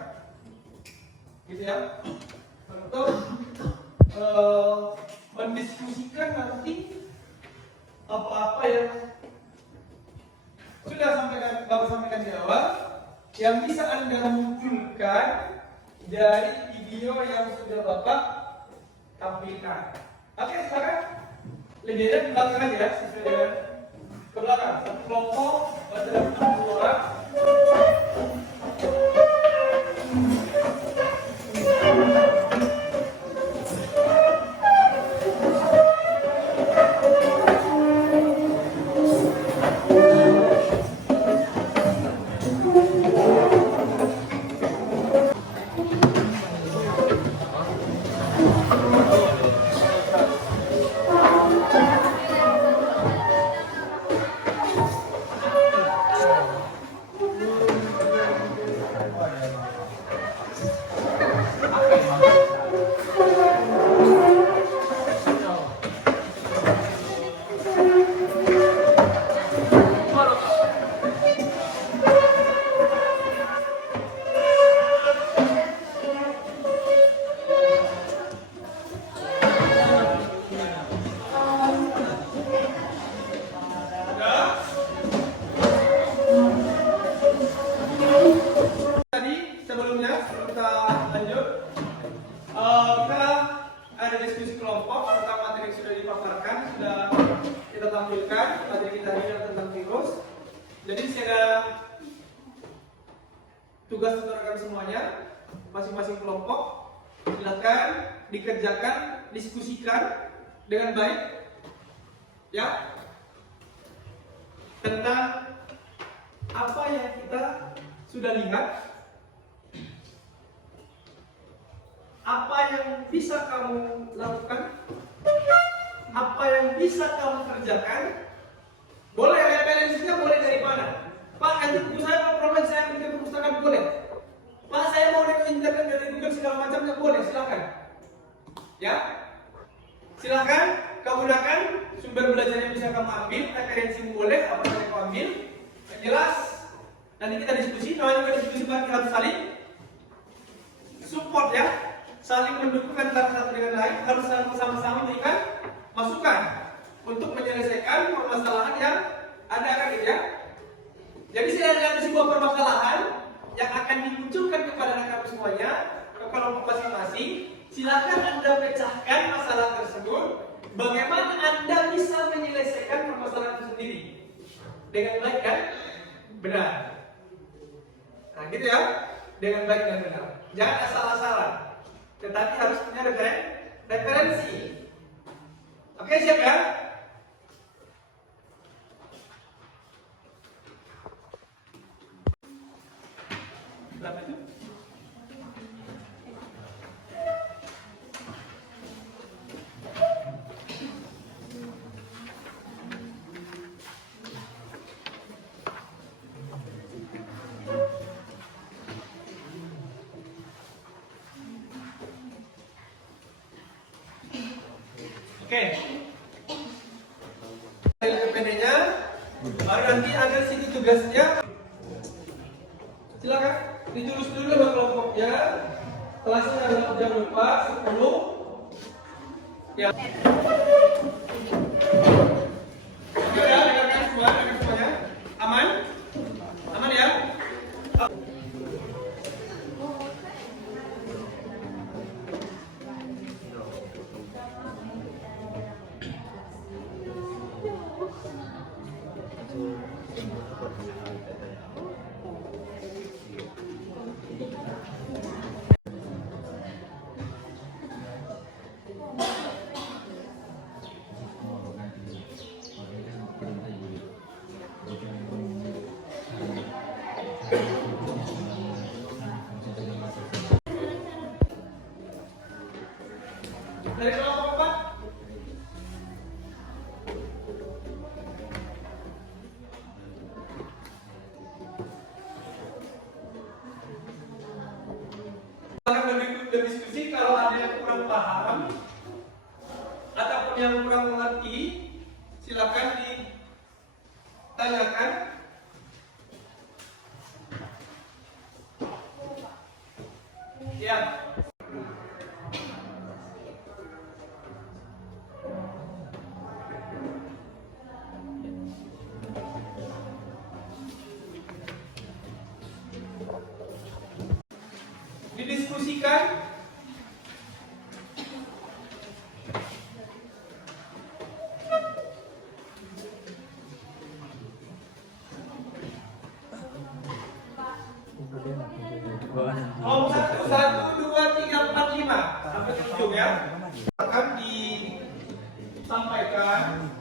gitu ya. Untuk mendiskusikan nanti apa-apa yang sudah Bapak sampaikan di awal, yang bisa Anda munculkan dari video yang sudah Bapak tampilkan. Oke, silakan. Lebih enak di belakang aja, sesuai dengan ke belakang. Satu kelompok, ada 10 orang. Jadi di sini ada tugas untuk rekan semuanya, masing-masing kelompok silakan dikerjakan, diskusikan dengan baik, ya, tentang apa yang kita sudah lihat, apa yang bisa kamu lakukan, apa yang bisa kamu kerjakan. Boleh referensinya, boleh dari mana? Pak, nanti buku saya mau problem saya bikin perpustakaan, boleh. Pak, saya mau lihat internet dari Google segala macamnya, boleh, silakan. Ya, silakan kamu gunakan sumber belajar yang bisa kamu ambil, referensi boleh, apa yang kamu ambil. Yang jelas, nanti kita diskusi, namanya juga diskusi berarti harus saling support ya, saling mendukung antara satu dengan lain, harus sama-sama memberikan masukan untuk menyelesaikan permasalahan yang ada kan gitu ya. Jadi saya ada sebuah permasalahan yang akan dimunculkan kepada anak-anak semuanya ke kelompok masing-masing. Silakan Anda pecahkan masalah tersebut. Bagaimana Anda bisa menyelesaikan permasalahan itu sendiri dengan baik kan? Benar. Nah gitu ya, dengan baik dan benar. Jangan asal-asalan, tetapi harus punya referensi. Oke, siap ya? Berapa itu? Oke. PPD-nya, baru nanti ada sini tugasnya. Silakan ditulis dulu sama kelompoknya. Kelasnya adalah jam 4:10. Ya. Oke ya, dengarkan semuanya. Aman? Aman ya? Dari kelompok 4. Akan berdiskusi kalau ada yang kurang paham ataupun yang kurang mengerti, silakan ditanyakan. Ya. diskusikan kelompok 1, 1, 2, 3, 4, 5 sampai ke ujung ya. Akan disampaikan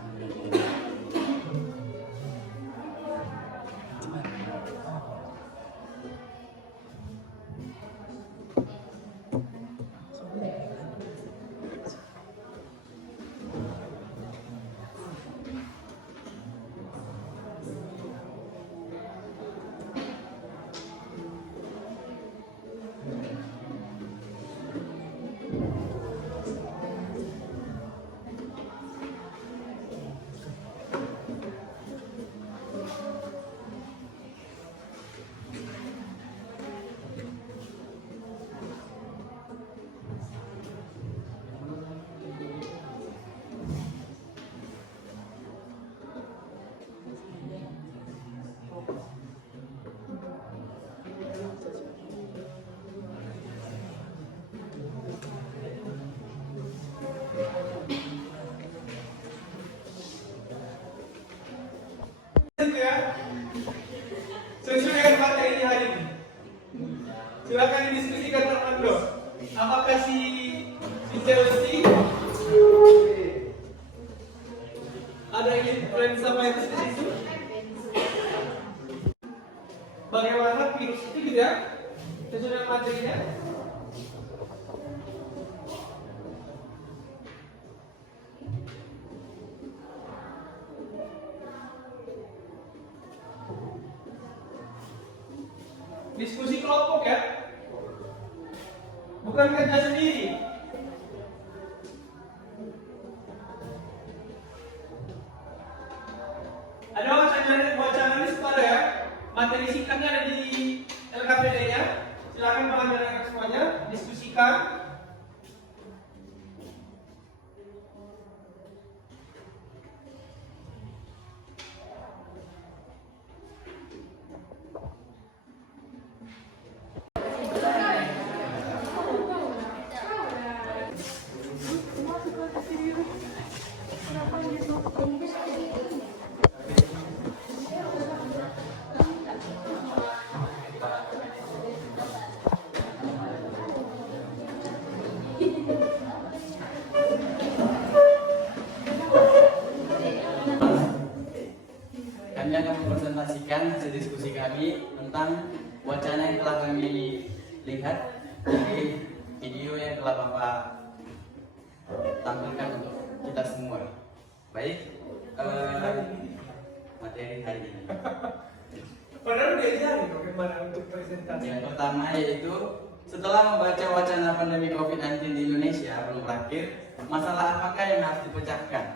ya, sesuai dengan materi hari ini. Silakan didiskusikan Armando. Apakah si Chelsea ada yang influenza virus di situ? Bagaimana virus itu gitu ya? Sesuai dengan materinya. Diskusi kelompok ya, bukan kerja sendiri. Ada wacana list pada ya, materi singkatnya ada di LKPD-nya. Silakan pengambilan semuanya, diskusikan. Kami akan mempresentasikan hasil diskusi kami tentang wacana yang telah kami lihat di video yang telah Bapak tampilkan untuk kita semua. Baik, materi hari ini. Padahal udah jadi bagaimana untuk presentasi. Yang pertama yaitu setelah membaca wacana pandemi COVID-19 di Indonesia belum berakhir, masalah apakah yang harus dipecahkan?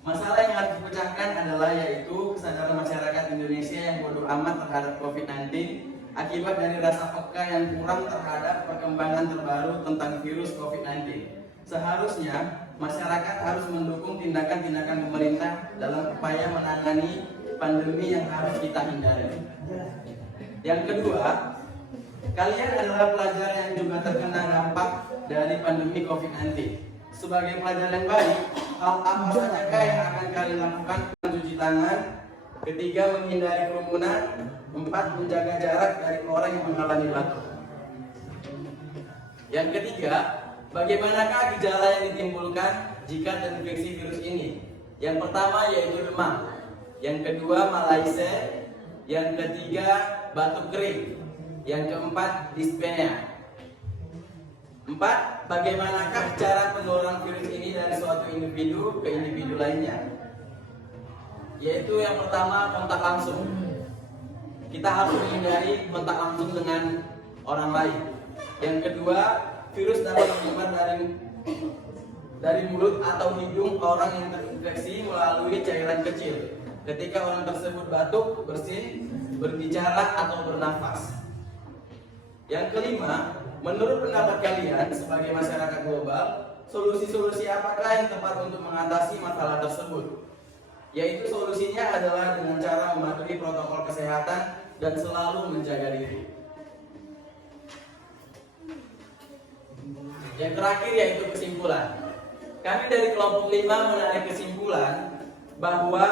Masalah yang harus dipecahkan adalah yaitu kesadaran masyarakat Indonesia yang bodoh amat terhadap COVID-19 akibat dari rasa peka yang kurang terhadap perkembangan terbaru tentang virus COVID-19. Seharusnya masyarakat harus mendukung tindakan-tindakan pemerintah dalam upaya menangani pandemi yang harus kita hindari. Yang kedua, kalian adalah pelajar yang juga terkena dampak dari pandemi COVID-19. Sebagai pelajar yang baik, hal apa saja yang akan kalian lakukan? Mencuci tangan. Ketiga, menghindari kerumunan. 4, menjaga jarak dari orang yang mengalami batuk. Yang ketiga, bagaimanakah gejala yang ditimbulkan jika terinfeksi virus ini? Yang pertama yaitu demam. Yang kedua, malaise. Yang ketiga, batuk kering. Yang keempat, dispnea. 4. Bagaimanakah cara penularan virus ini dari suatu individu ke individu lainnya? Yaitu yang pertama, kontak langsung. Kita harus menghindari kontak langsung dengan orang lain. Yang kedua, virus dapat menyebar dari mulut atau hidung orang yang terinfeksi melalui cairan kecil. Ketika orang tersebut batuk, bersin, berbicara atau bernafas. Yang kelima, menurut pendapat kalian sebagai masyarakat global, solusi-solusi apakah yang tepat untuk mengatasi masalah tersebut? Yaitu solusinya adalah dengan cara mematuhi protokol kesehatan dan selalu menjaga diri. Yang terakhir yaitu kesimpulan. Kami dari kelompok 5 menarik kesimpulan bahwa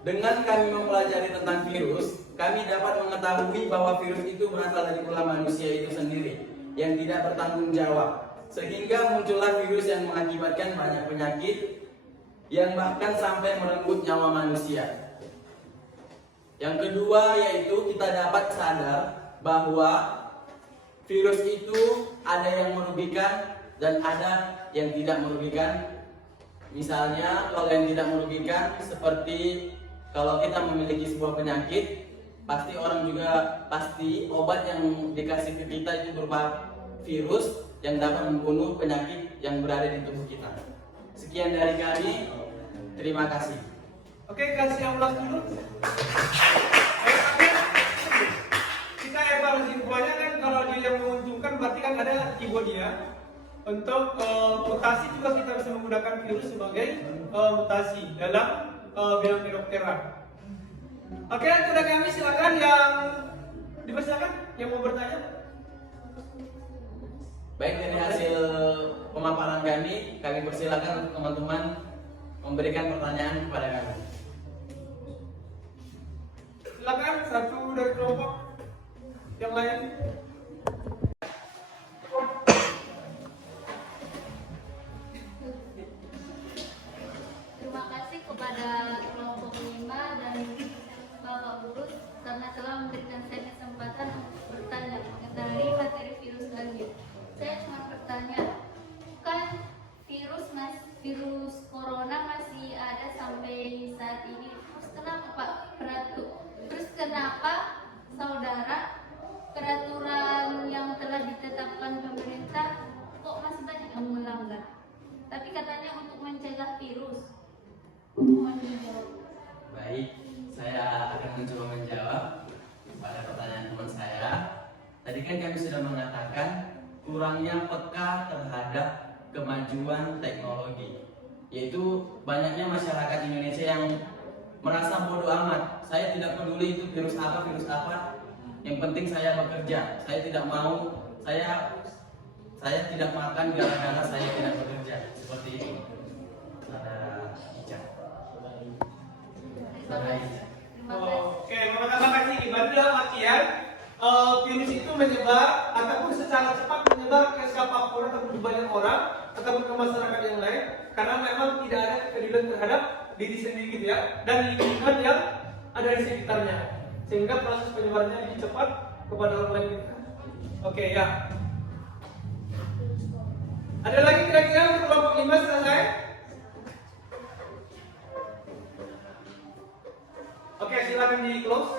dengan kami mempelajari tentang virus, kami dapat mengetahui bahwa virus itu berasal dari ulah manusia itu sendiri yang tidak bertanggung jawab, sehingga muncullah virus yang mengakibatkan banyak penyakit yang bahkan sampai merenggut nyawa manusia. Yang kedua yaitu kita dapat sadar bahwa virus itu ada yang merugikan dan ada yang tidak merugikan. Misalnya kalau yang tidak merugikan seperti kalau kita memiliki sebuah penyakit, pasti obat yang dikasih ke kita itu berupa virus yang dapat membunuh penyakit yang berada di tubuh kita. Sekian dari kami, terima kasih. Oke, kasih yang ulas dulu. Kita evaluasi semuanya kan, kalau dia yang menguntungkan berarti kan ada antibody ya. Untuk mutasi juga kita bisa menggunakan virus sebagai mutasi dalam bidang kedokteran. Oke, sudah kami silakan yang dipersilakan yang mau bertanya. Baik, dari hasil pemaparan kami persilakan untuk teman-teman memberikan pertanyaan kepada kami. Silakan satu dari kelompok yang lain. Terima kasih kepada kelompok 5 dan Bapak Guru karena telah memberikan saya kesempatan untuk bertanya mengenai materi virus lagi. Saya cuma bertanya, kan virus corona masih ada sampai saat ini. Terus kenapa Pak kenapa saudara peraturan yang telah ditetapkan pemerintah kok masih banyak yang melanggar? Tapi katanya untuk mencegah virus. Mohon dijawab. Baik, saya akan mencoba menjawab pada pertanyaan teman saya. Tadi kan kami sudah mengatakan kurangnya peka terhadap kemajuan teknologi, yaitu banyaknya masyarakat Indonesia yang merasa bodoh amat. Saya tidak peduli itu virus apa, yang penting saya bekerja. Saya tidak makan gara-gara saya tidak bekerja. Seperti itu. Oke, terima kasih. Berarti dalam artian virus itu menyebar ataupun secara cepat menyebar ke siapapun ataupun ke banyak orang ataupun ke masyarakat yang lain karena memang tidak ada kepedulian terhadap diri sendiri gitu ya dan lingkungan yang ada di sekitarnya sehingga proses penyebarannya lebih cepat kepada orang lain. Oke ya. Ada lagi kira-kira untuk kelompok 5 selesai? Oke, silakan di close.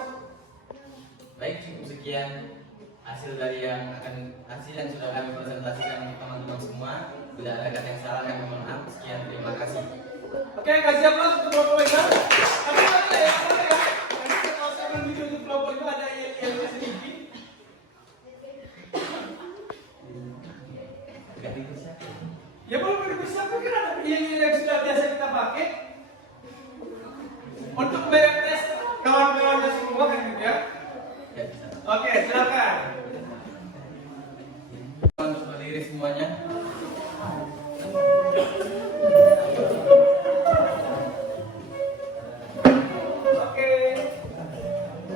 Baik, cukup sekian hasil yang sudah kami presentasikan untuk teman-teman semua. Bila ada kata yang salah kami mohon maaf. Sekian, terima kasih. Oke, kasih aplaus untuk kelompok 5. Tapi ada ya. Nanti kalau saya menuju untuk kelompok 5 ada yang sedikit. Ganti siapa? Ya belum dipersiapkan kan ada yang sudah biasa kita pakai untuk beres kawan-kawannya semua kan gitu ya. Ya, bisa. Oke, silakan. Untuk berdiri semuanya. Oke.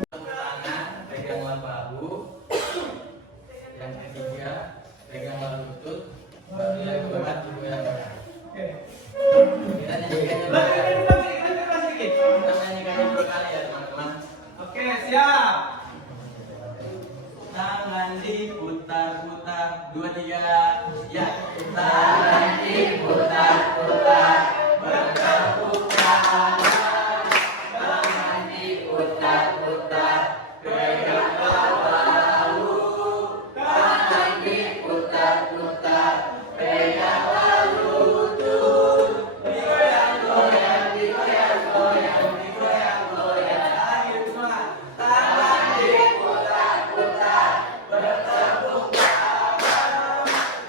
Tangan, peganglah bahu. Yang ketiga, peganglah lutut. Bahu yang berat, tubuh yang berat. Oke. Kita nyanyikannya kita nyanyikannya berkali ya teman-teman. Oke, siap. Tangan diputar-putar, 2, 3, ya. Tangan diputar-putar, bertepuk tangan. Tangan diputar-putar, peganglah bahu. Tangan diputar-putar, peganglah lutut. Digoyang-goyang, digoyang-goyang, digoyang-goyang. Ayo semua. Tangan diputar-putar, bertepuk tangan.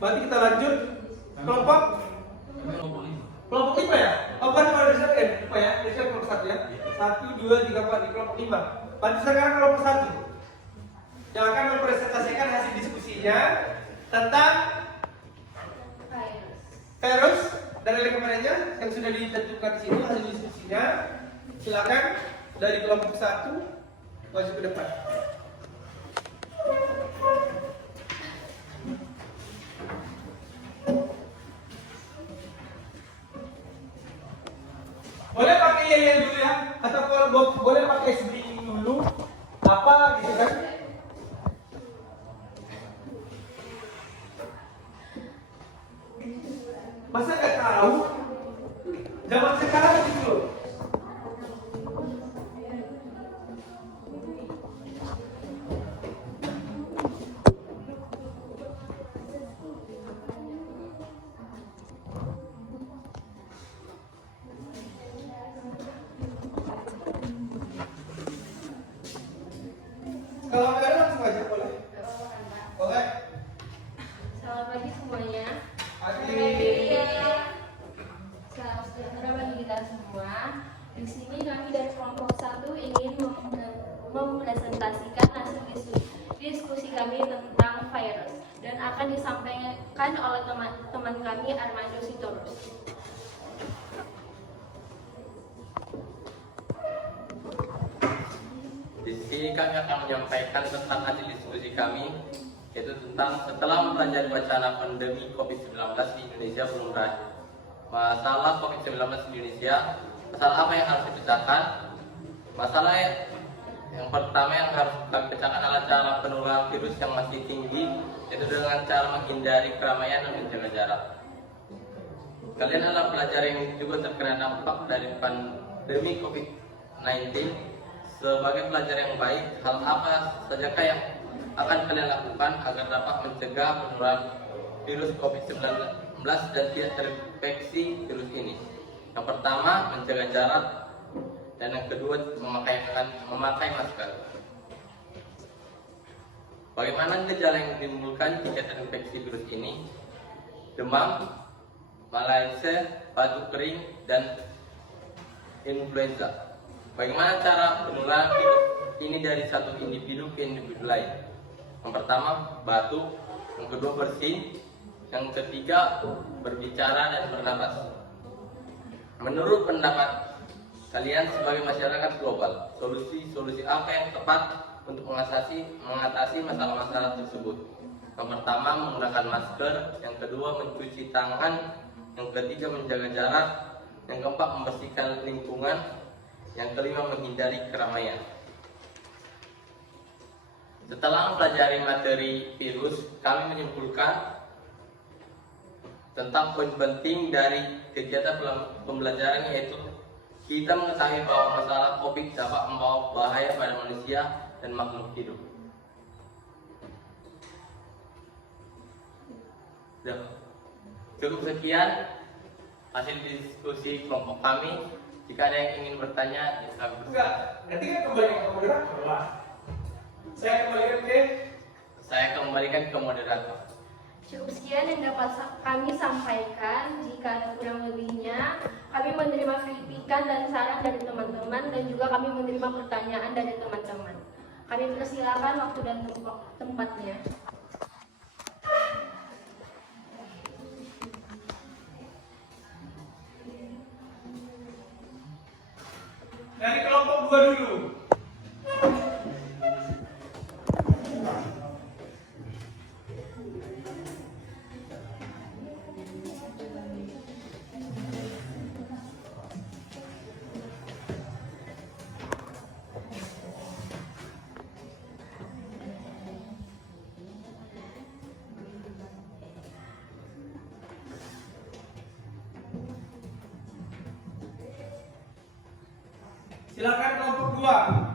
Berarti kita lanjut kelompok 5 ya? Oh bukan pada dasar lupa ya, ini kan kelompok 1 ya. 1, 2, 3, 4 di kelompok 5. Berarti sekarang kelompok 1 yang akan mempresentasikan hasil diskusinya tentang virus dan elemennya yang sudah ditentukan di sini hasil diskusinya. Silakan dari kelompok 1 maju ke depan. Boleh pakai yel dulu ya, atau kalau boleh pakai screening dulu, apa gitu kan? Masa nggak tahu? Zaman sekarang gitu loh. Kalau ada langsung aja boleh. Boleh. Selamat pagi semuanya. Pagi. Salam sejahtera bagi kita semua. Di sini kami dari kelompok 1 ingin mempresentasikan hasil diskusi kami tentang virus dan akan disampaikan oleh teman kami Armando Sitorus. Di sini kami akan menyampaikan tentang hasil diskusi kami, yaitu tentang setelah mempelajari wacana pandemi COVID-19 di Indonesia belum berakhir. Masalah COVID-19 di Indonesia, masalah apa yang harus dipecahkan? Masalah yang pertama yang harus kami pecahkan adalah cara penularan virus yang masih tinggi, yaitu dengan cara menghindari keramaian dan menjaga jarak. Kalian adalah pelajar yang juga terkena dampak dari pandemi COVID-19. Sebagai pelajar yang baik, hal apa sajakah yang akan kalian lakukan agar dapat mencegah penularan virus COVID-19 dan tidak terinfeksi virus ini? Yang pertama, menjaga jarak, dan yang kedua, memakai masker. Bagaimana gejala yang ditimbulkan jika terinfeksi virus ini? Demam, malaise, batuk kering, dan influenza. Bagaimana cara penularan virus ini dari satu individu ke individu lain? Yang pertama, batuk. Yang kedua, bersin. Yang ketiga, berbicara dan bernapas. Menurut pendapat kalian sebagai masyarakat global, solusi apa yang tepat untuk mengatasi masalah-masalah tersebut? Yang pertama, menggunakan masker. Yang kedua, mencuci tangan. Yang ketiga, menjaga jarak. Yang keempat, membersihkan lingkungan. Yang kelima, menghindari keramaian. Setelah mempelajari materi virus, kami menyimpulkan tentang poin penting dari kegiatan pembelajaran, yaitu kita mengetahui bahwa masalah COVID dapat membawa bahaya pada manusia dan makhluk hidup. Cukup sekian hasil diskusi kelompok kami. Jika ada yang ingin bertanya, ya kami Enggak, nanti kan kembali ke moderator lah. Saya kembalikan ke moderator. Cukup sekian yang dapat kami sampaikan. Jika ada kurang lebihnya, kami menerima kritikan dan saran dari teman-teman, dan juga kami menerima pertanyaan dari teman-teman. Kami persilakan waktu dan tempatnya. Dari kelompok 2 dulu. Silakan kelompok 2.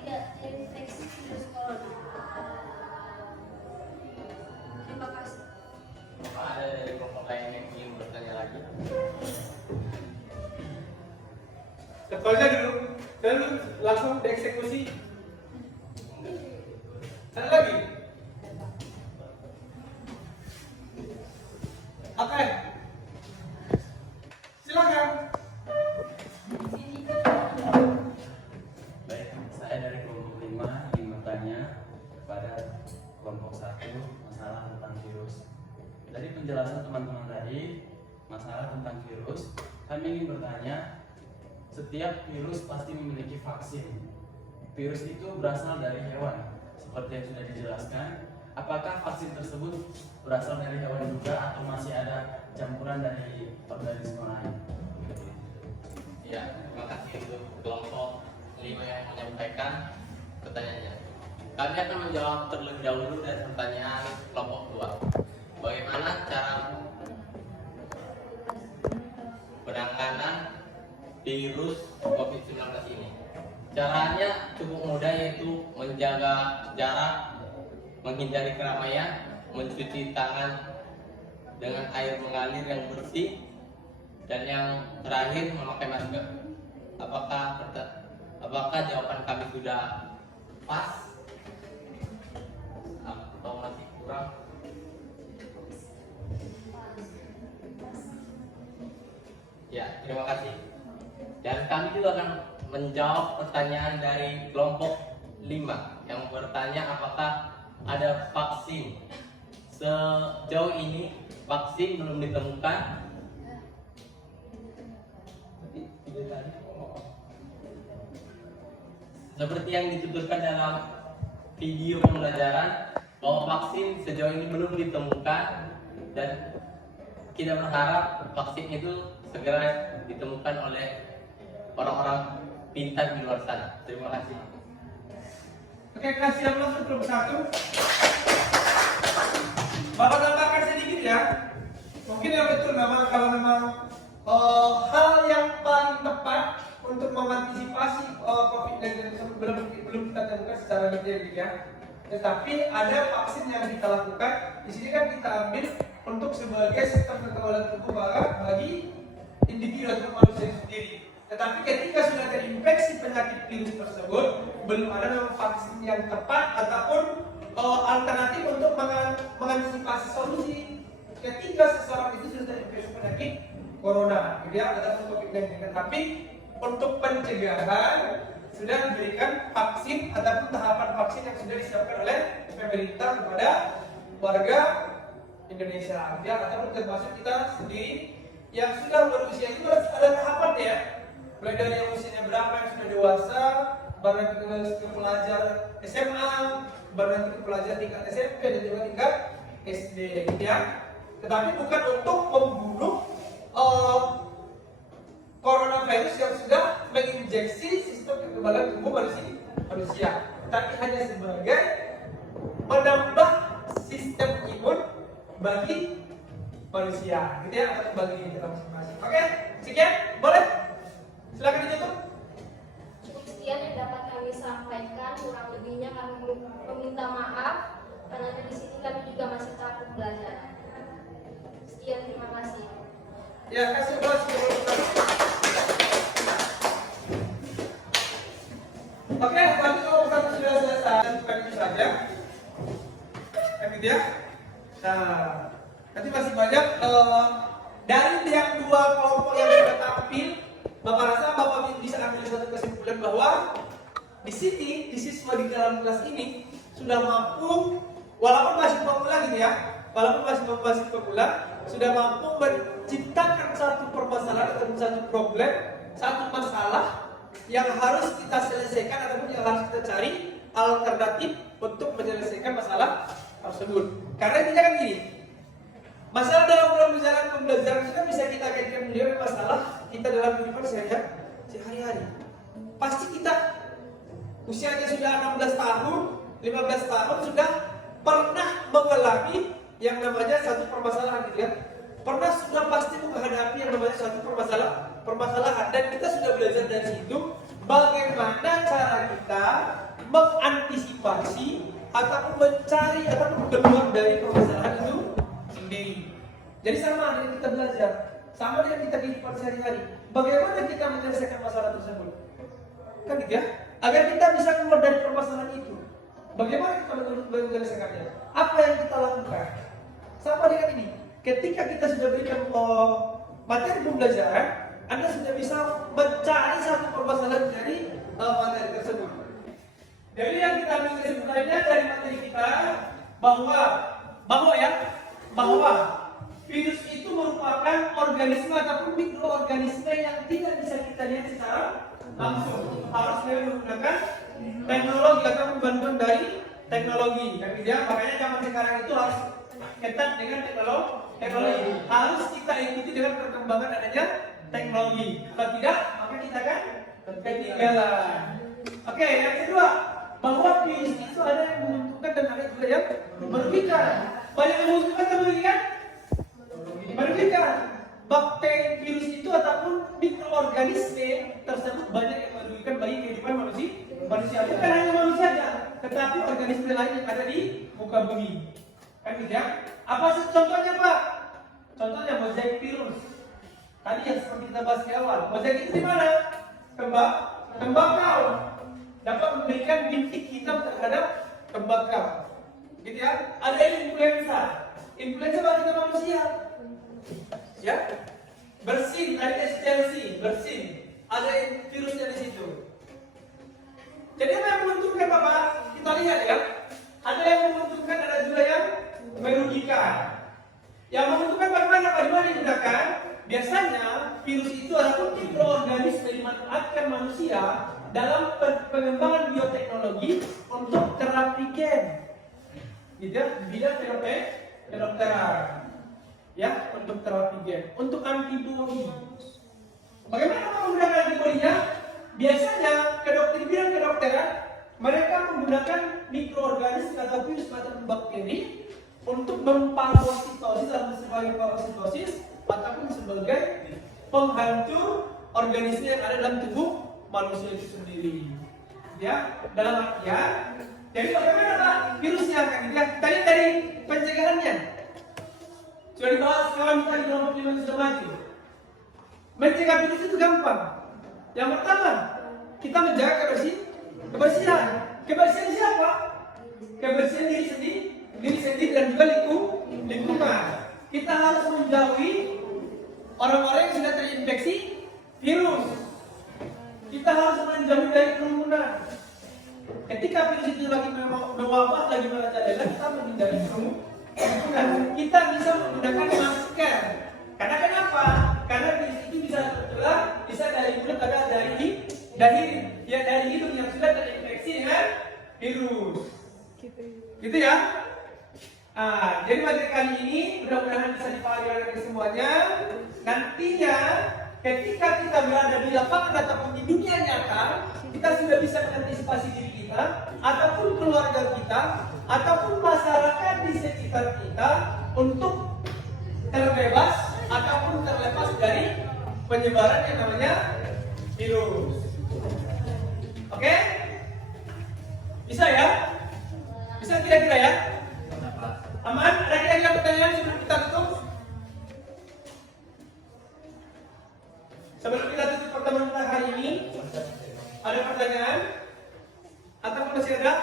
tidak terinfeksi virus corona? Terima kasih. Apa ada dari kelompok lain yang ingin bertanya lagi? Jadwalnya dulu, dan langsung dieksekusi. Ada lagi? Oke. Silakan. Baik, saya dari kelompok 5 ingin bertanya kepada kelompok 1 masalah tentang virus. Dari penjelasan teman-teman tadi, masalah tentang virus, kami ingin bertanya, setiap virus pasti memiliki vaksin. Virus itu berasal dari hewan, seperti yang sudah dijelaskan. Apakah vaksin tersebut berasal dari hewan juga atau masih ada campuran dari organisme lain? Ya, terima kasih untuk kelompok 5 yang menyampaikan pertanyaannya. Kami akan menjawab terlebih dahulu dari pertanyaan kelompok 2. Bagaimana cara penanganan virus COVID-19 ini? Caranya cukup mudah, yaitu menjaga jarak, menghindari keramaian, mencuci tangan dengan air mengalir yang bersih, dan yang terakhir memakai masker. Apakah jawaban kami sudah pas atau masih kurang? Ya, terima kasih. Dan kami juga akan menjawab pertanyaan dari kelompok 5 yang bertanya apakah ada vaksin. Sejauh ini vaksin belum ditemukan. Seperti yang dituturkan dalam video pembelajaran, bahwa vaksin sejauh ini belum ditemukan, dan kita berharap vaksin itu segera ditemukan oleh orang-orang pintar di luar sana. Terima kasih. Oke, kasih yang langsung kelompok 1. Bapak tambahkan sedikit ya. Mungkin yang betul memang kalau memang hal yang paling tepat untuk mengantisipasi COVID-19 belum kita temukan secara detail ya. Tetapi ada vaksin yang kita lakukan. Di sini kan kita ambil untuk sebagai sistem kekebalan tubuh bagi individu atau manusia sendiri. Tetapi ketika sudah terinfeksi penyakit virus tersebut, belum ada memang vaksin yang tepat ataupun alternatif untuk mengantisipasi solusi ketika seseorang itu sudah terinfeksi penyakit corona, gitu ya, ataupun COVID-19. Tetapi untuk pencegahan sudah diberikan vaksin ataupun tahapan vaksin yang sudah disiapkan oleh pemerintah kepada warga Indonesia, ya, ataupun termasuk kita sendiri yang sudah berusia itu ada tahapan ya. Mulai dari yang usianya berapa, yang sudah dewasa, baru nanti ke pelajar SMA, baru nanti ke pelajar tingkat SMP dan juga tingkat SD, gitu ya. Tetapi bukan untuk membunuh coronavirus yang sudah menginjeksi sistem kekebalan tubuh manusia, tapi hanya sebagai menambah sistem imun bagi manusia, gitu ya, atau bagi kita masing-masing. Oke, sekian, boleh? Silakan ditutup. Cukup sekian yang dapat kami sampaikan, kurang lebihnya kami meminta maaf karena di sini kami juga masih tahap belajar. Sekian, terima kasih. Ya, kasih kelas. Oke, nanti kalau satu sudah selesai, bukan itu saja. Gitu ya. Nah, nanti masih banyak dari yang dua kelompok yang sudah tampil. Bapak rasa Bapak bisa ambil satu kesimpulan bahwa di sini, di siswa di dalam kelas ini sudah mampu, walaupun masih pemula gitu ya, walaupun masih pemula, sudah mampu menciptakan satu permasalahan atau satu problem, satu masalah yang harus kita selesaikan ataupun yang harus kita cari alternatif untuk menyelesaikan masalah tersebut. Karena intinya kan gini, masalah dalam pembelajaran itu kan bisa kita kaitkan dengan masalah kita dalam kehidupan sehari-hari. Pasti kita usianya sudah 16 tahun, 15 tahun sudah pernah mengalami yang namanya satu permasalahan gitu ya. Sudah pasti menghadapi yang namanya satu permasalahan dan kita sudah belajar dari situ bagaimana cara kita mengantisipasi ataupun mencari ataupun keluar dari permasalahan itu sendiri. Jadi sama dengan kita belajar, sama dengan kita kehidupan sehari-hari. Bagaimana kita menyelesaikan masalah tersebut? Kan gitu ya? Agar kita bisa keluar dari permasalahan itu. Bagaimana kita menyelesaikannya? Apa yang kita lakukan? Sama dengan ini. Ketika kita sudah berikan materi pembelajaran, Anda sudah bisa mencari satu permasalahan dari materi tersebut. Jadi yang kita ambil kesimpulannya dari materi kita bahwa virus itu merupakan organisme ataupun mikroorganisme yang tidak bisa kita lihat secara langsung. Harus menggunakan teknologi atau bantuan dari teknologi. Kan gitu ya? Makanya zaman sekarang itu harus ketat dengan teknologi. Harus kita ikuti dengan perkembangan adanya teknologi. Kalau tidak, maka kita kan ketinggalan. Oke, yang kedua, bahwa virus itu ada yang menguntungkan dan ada juga yang merugikan. Banyak yang menguntungkan atau merugikan? Merugikan. Bakteri virus itu ataupun mikroorganisme tersebut banyak yang merugikan bagi kehidupan manusia. Bukan hanya manusia saja, tetapi organisme lain yang ada di muka bumi. Kan gitu ya? Apa sih contohnya, Pak? Contohnya mozaik virus. Tadi yang seperti kita bahas di awal. Mozaik itu di mana? Tembakau. Dapat memberikan bintik hitam terhadap tembakau. Gitu ya? Ada influenza. Influenza bagi kita manusia. Ya? Bersin, tadi Chelsea, bersin. Ada virusnya di situ. Jadi apa yang menguntungkan, Bapak? Kita lihat ya. Ada yang menguntungkan, ada juga yang merugikan. Yang menguntungkan bagaimana? Bagaimana digunakan? Biasanya virus itu adalah mikroorganisme dimanfaatkan manusia dalam pengembangan bioteknologi untuk terapi gen. Gitu ya, bidang kedokteran. Ya, untuk terapi gen, untuk antibodi. Bagaimana menggunakan antibodinya? Biasanya di bidang kedokteran mereka menggunakan mikroorganisme atau virus atau bakteri untuk memfagositosis atau sebagai fagositosis ataupun sebagai penghancur organisme yang ada dalam tubuh manusia itu sendiri. Ya, dalam artian, jadi bagaimana Pak virusnya akan dilihat? Tadi dari pencegahannya sudah dibahas kawan kita di kelompok 5 sudah maju. Mencegah virus itu gampang. Yang pertama, kita menjaga kebersihan. Kebersihan siapa? Kebersihan diri sendiri dan juga lingkungan. Kita harus menjauhi orang-orang yang sudah terinfeksi virus. Kita harus menjauhi dari kerumunan. Ketika virus itu lagi mewabah, lagi merajalela, kita menghindari kerumunan. Kita bisa menggunakan masker. Karena kenapa? Karena virus itu bisa tertular, bisa dari mulut atau dari hidung yang sudah terinfeksi dengan virus. Gitu ya. Jadi materi kali ini mudah-mudahan bisa dipahami oleh semuanya. Nantinya ketika kita berada di lapangan ataupun di dunia nyata, kita sudah bisa mengantisipasi diri kita ataupun keluarga kita ataupun masyarakat di sekitar kita untuk terbebas ataupun terlepas dari penyebaran yang namanya virus. Oke? Bisa ya? Bisa kira-kira ya? Aman? Ada kira-kira pertanyaan sebelum kita tutup? Sebelum kita tutup pertemuan kita hari ini, ada pertanyaan? Atau masih ada?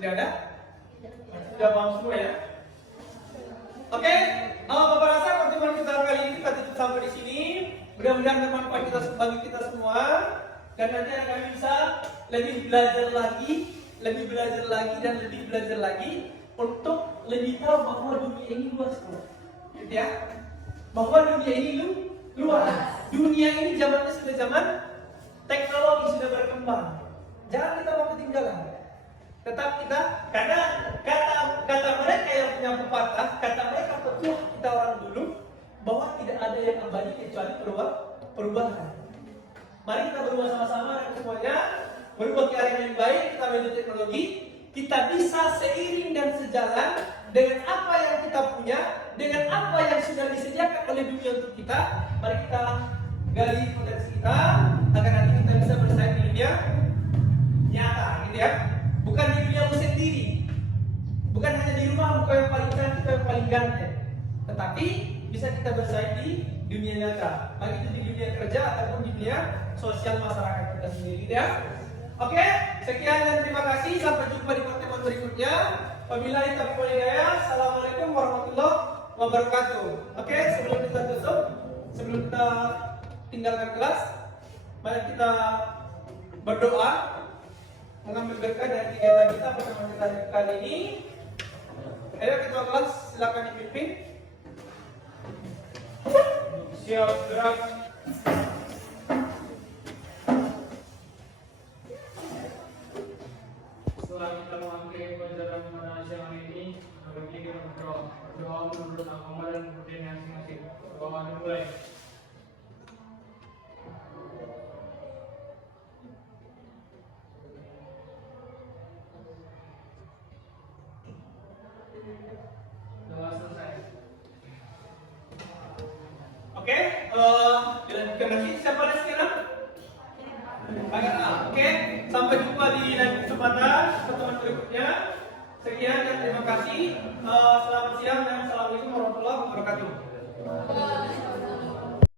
Tidak ada? Sudah paham semua ya? Oke, Bapak rasa pertemuan kita kali ini kita tutup sampai di sini. Mudah-mudahan bermanfaat bagi kita semua. Dan nanti akan bisa lebih belajar lagi untuk lebih tahu bahwa dunia ini luas, gitu ya? Bahwa dunia ini luas. Dunia ini zamannya sudah zaman teknologi sudah berkembang. Jangan kita mau ketinggalan. Tetap kita, karena kata mereka yang punya pepatah, kata mereka petua kita orang dulu, bahwa tidak ada yang abadi kecuali perubahan. Mari kita berubah sama-sama dan semuanya berubah ke arah yang baik, kita menuju teknologi kita bisa seiring dan sejalan dengan apa yang kita punya, dengan apa yang sudah disediakan oleh dunia untuk kita. Mari kita gali potensi kita agar nanti kita bisa bersaing di dunia nyata, gitu ya. Bukan di duniamu sendiri, bukan hanya di rumah muka yang paling cantik, yang paling ganteng, tetapi bisa kita bersaing di dunia nyata, baik itu di dunia kerja ataupun di dunia sosial masyarakat kita sendiri, gitu ya. Oke, sekian dan terima kasih. Sampai jumpa di pertemuan berikutnya. Wabillahi taufiq wal hidayah. Assalamualaikum warahmatullahi wabarakatuh. Oke, sebelum kita tutup, sebelum kita tinggalkan kelas, mari kita berdoa mengambil berkah dari kegiatan kita pertemuan kita kali ini. Ayo ketua kelas silakan dipimpin. Siap gerak. Setelah kita mengakhiri pelajaran pada siang ini, bagi kita berdoa menurut agama dan kepercayaan masing-masing. Doa dimulai. Doa selesai. Oke, dilanjutkan lagi. Siapa lagi sekarang? Oke, sampai jumpa di lain kesempatan pertemuan berikutnya. Sekian dan terima kasih. Selamat siang dan assalamualaikum warahmatullahi wabarakatuh.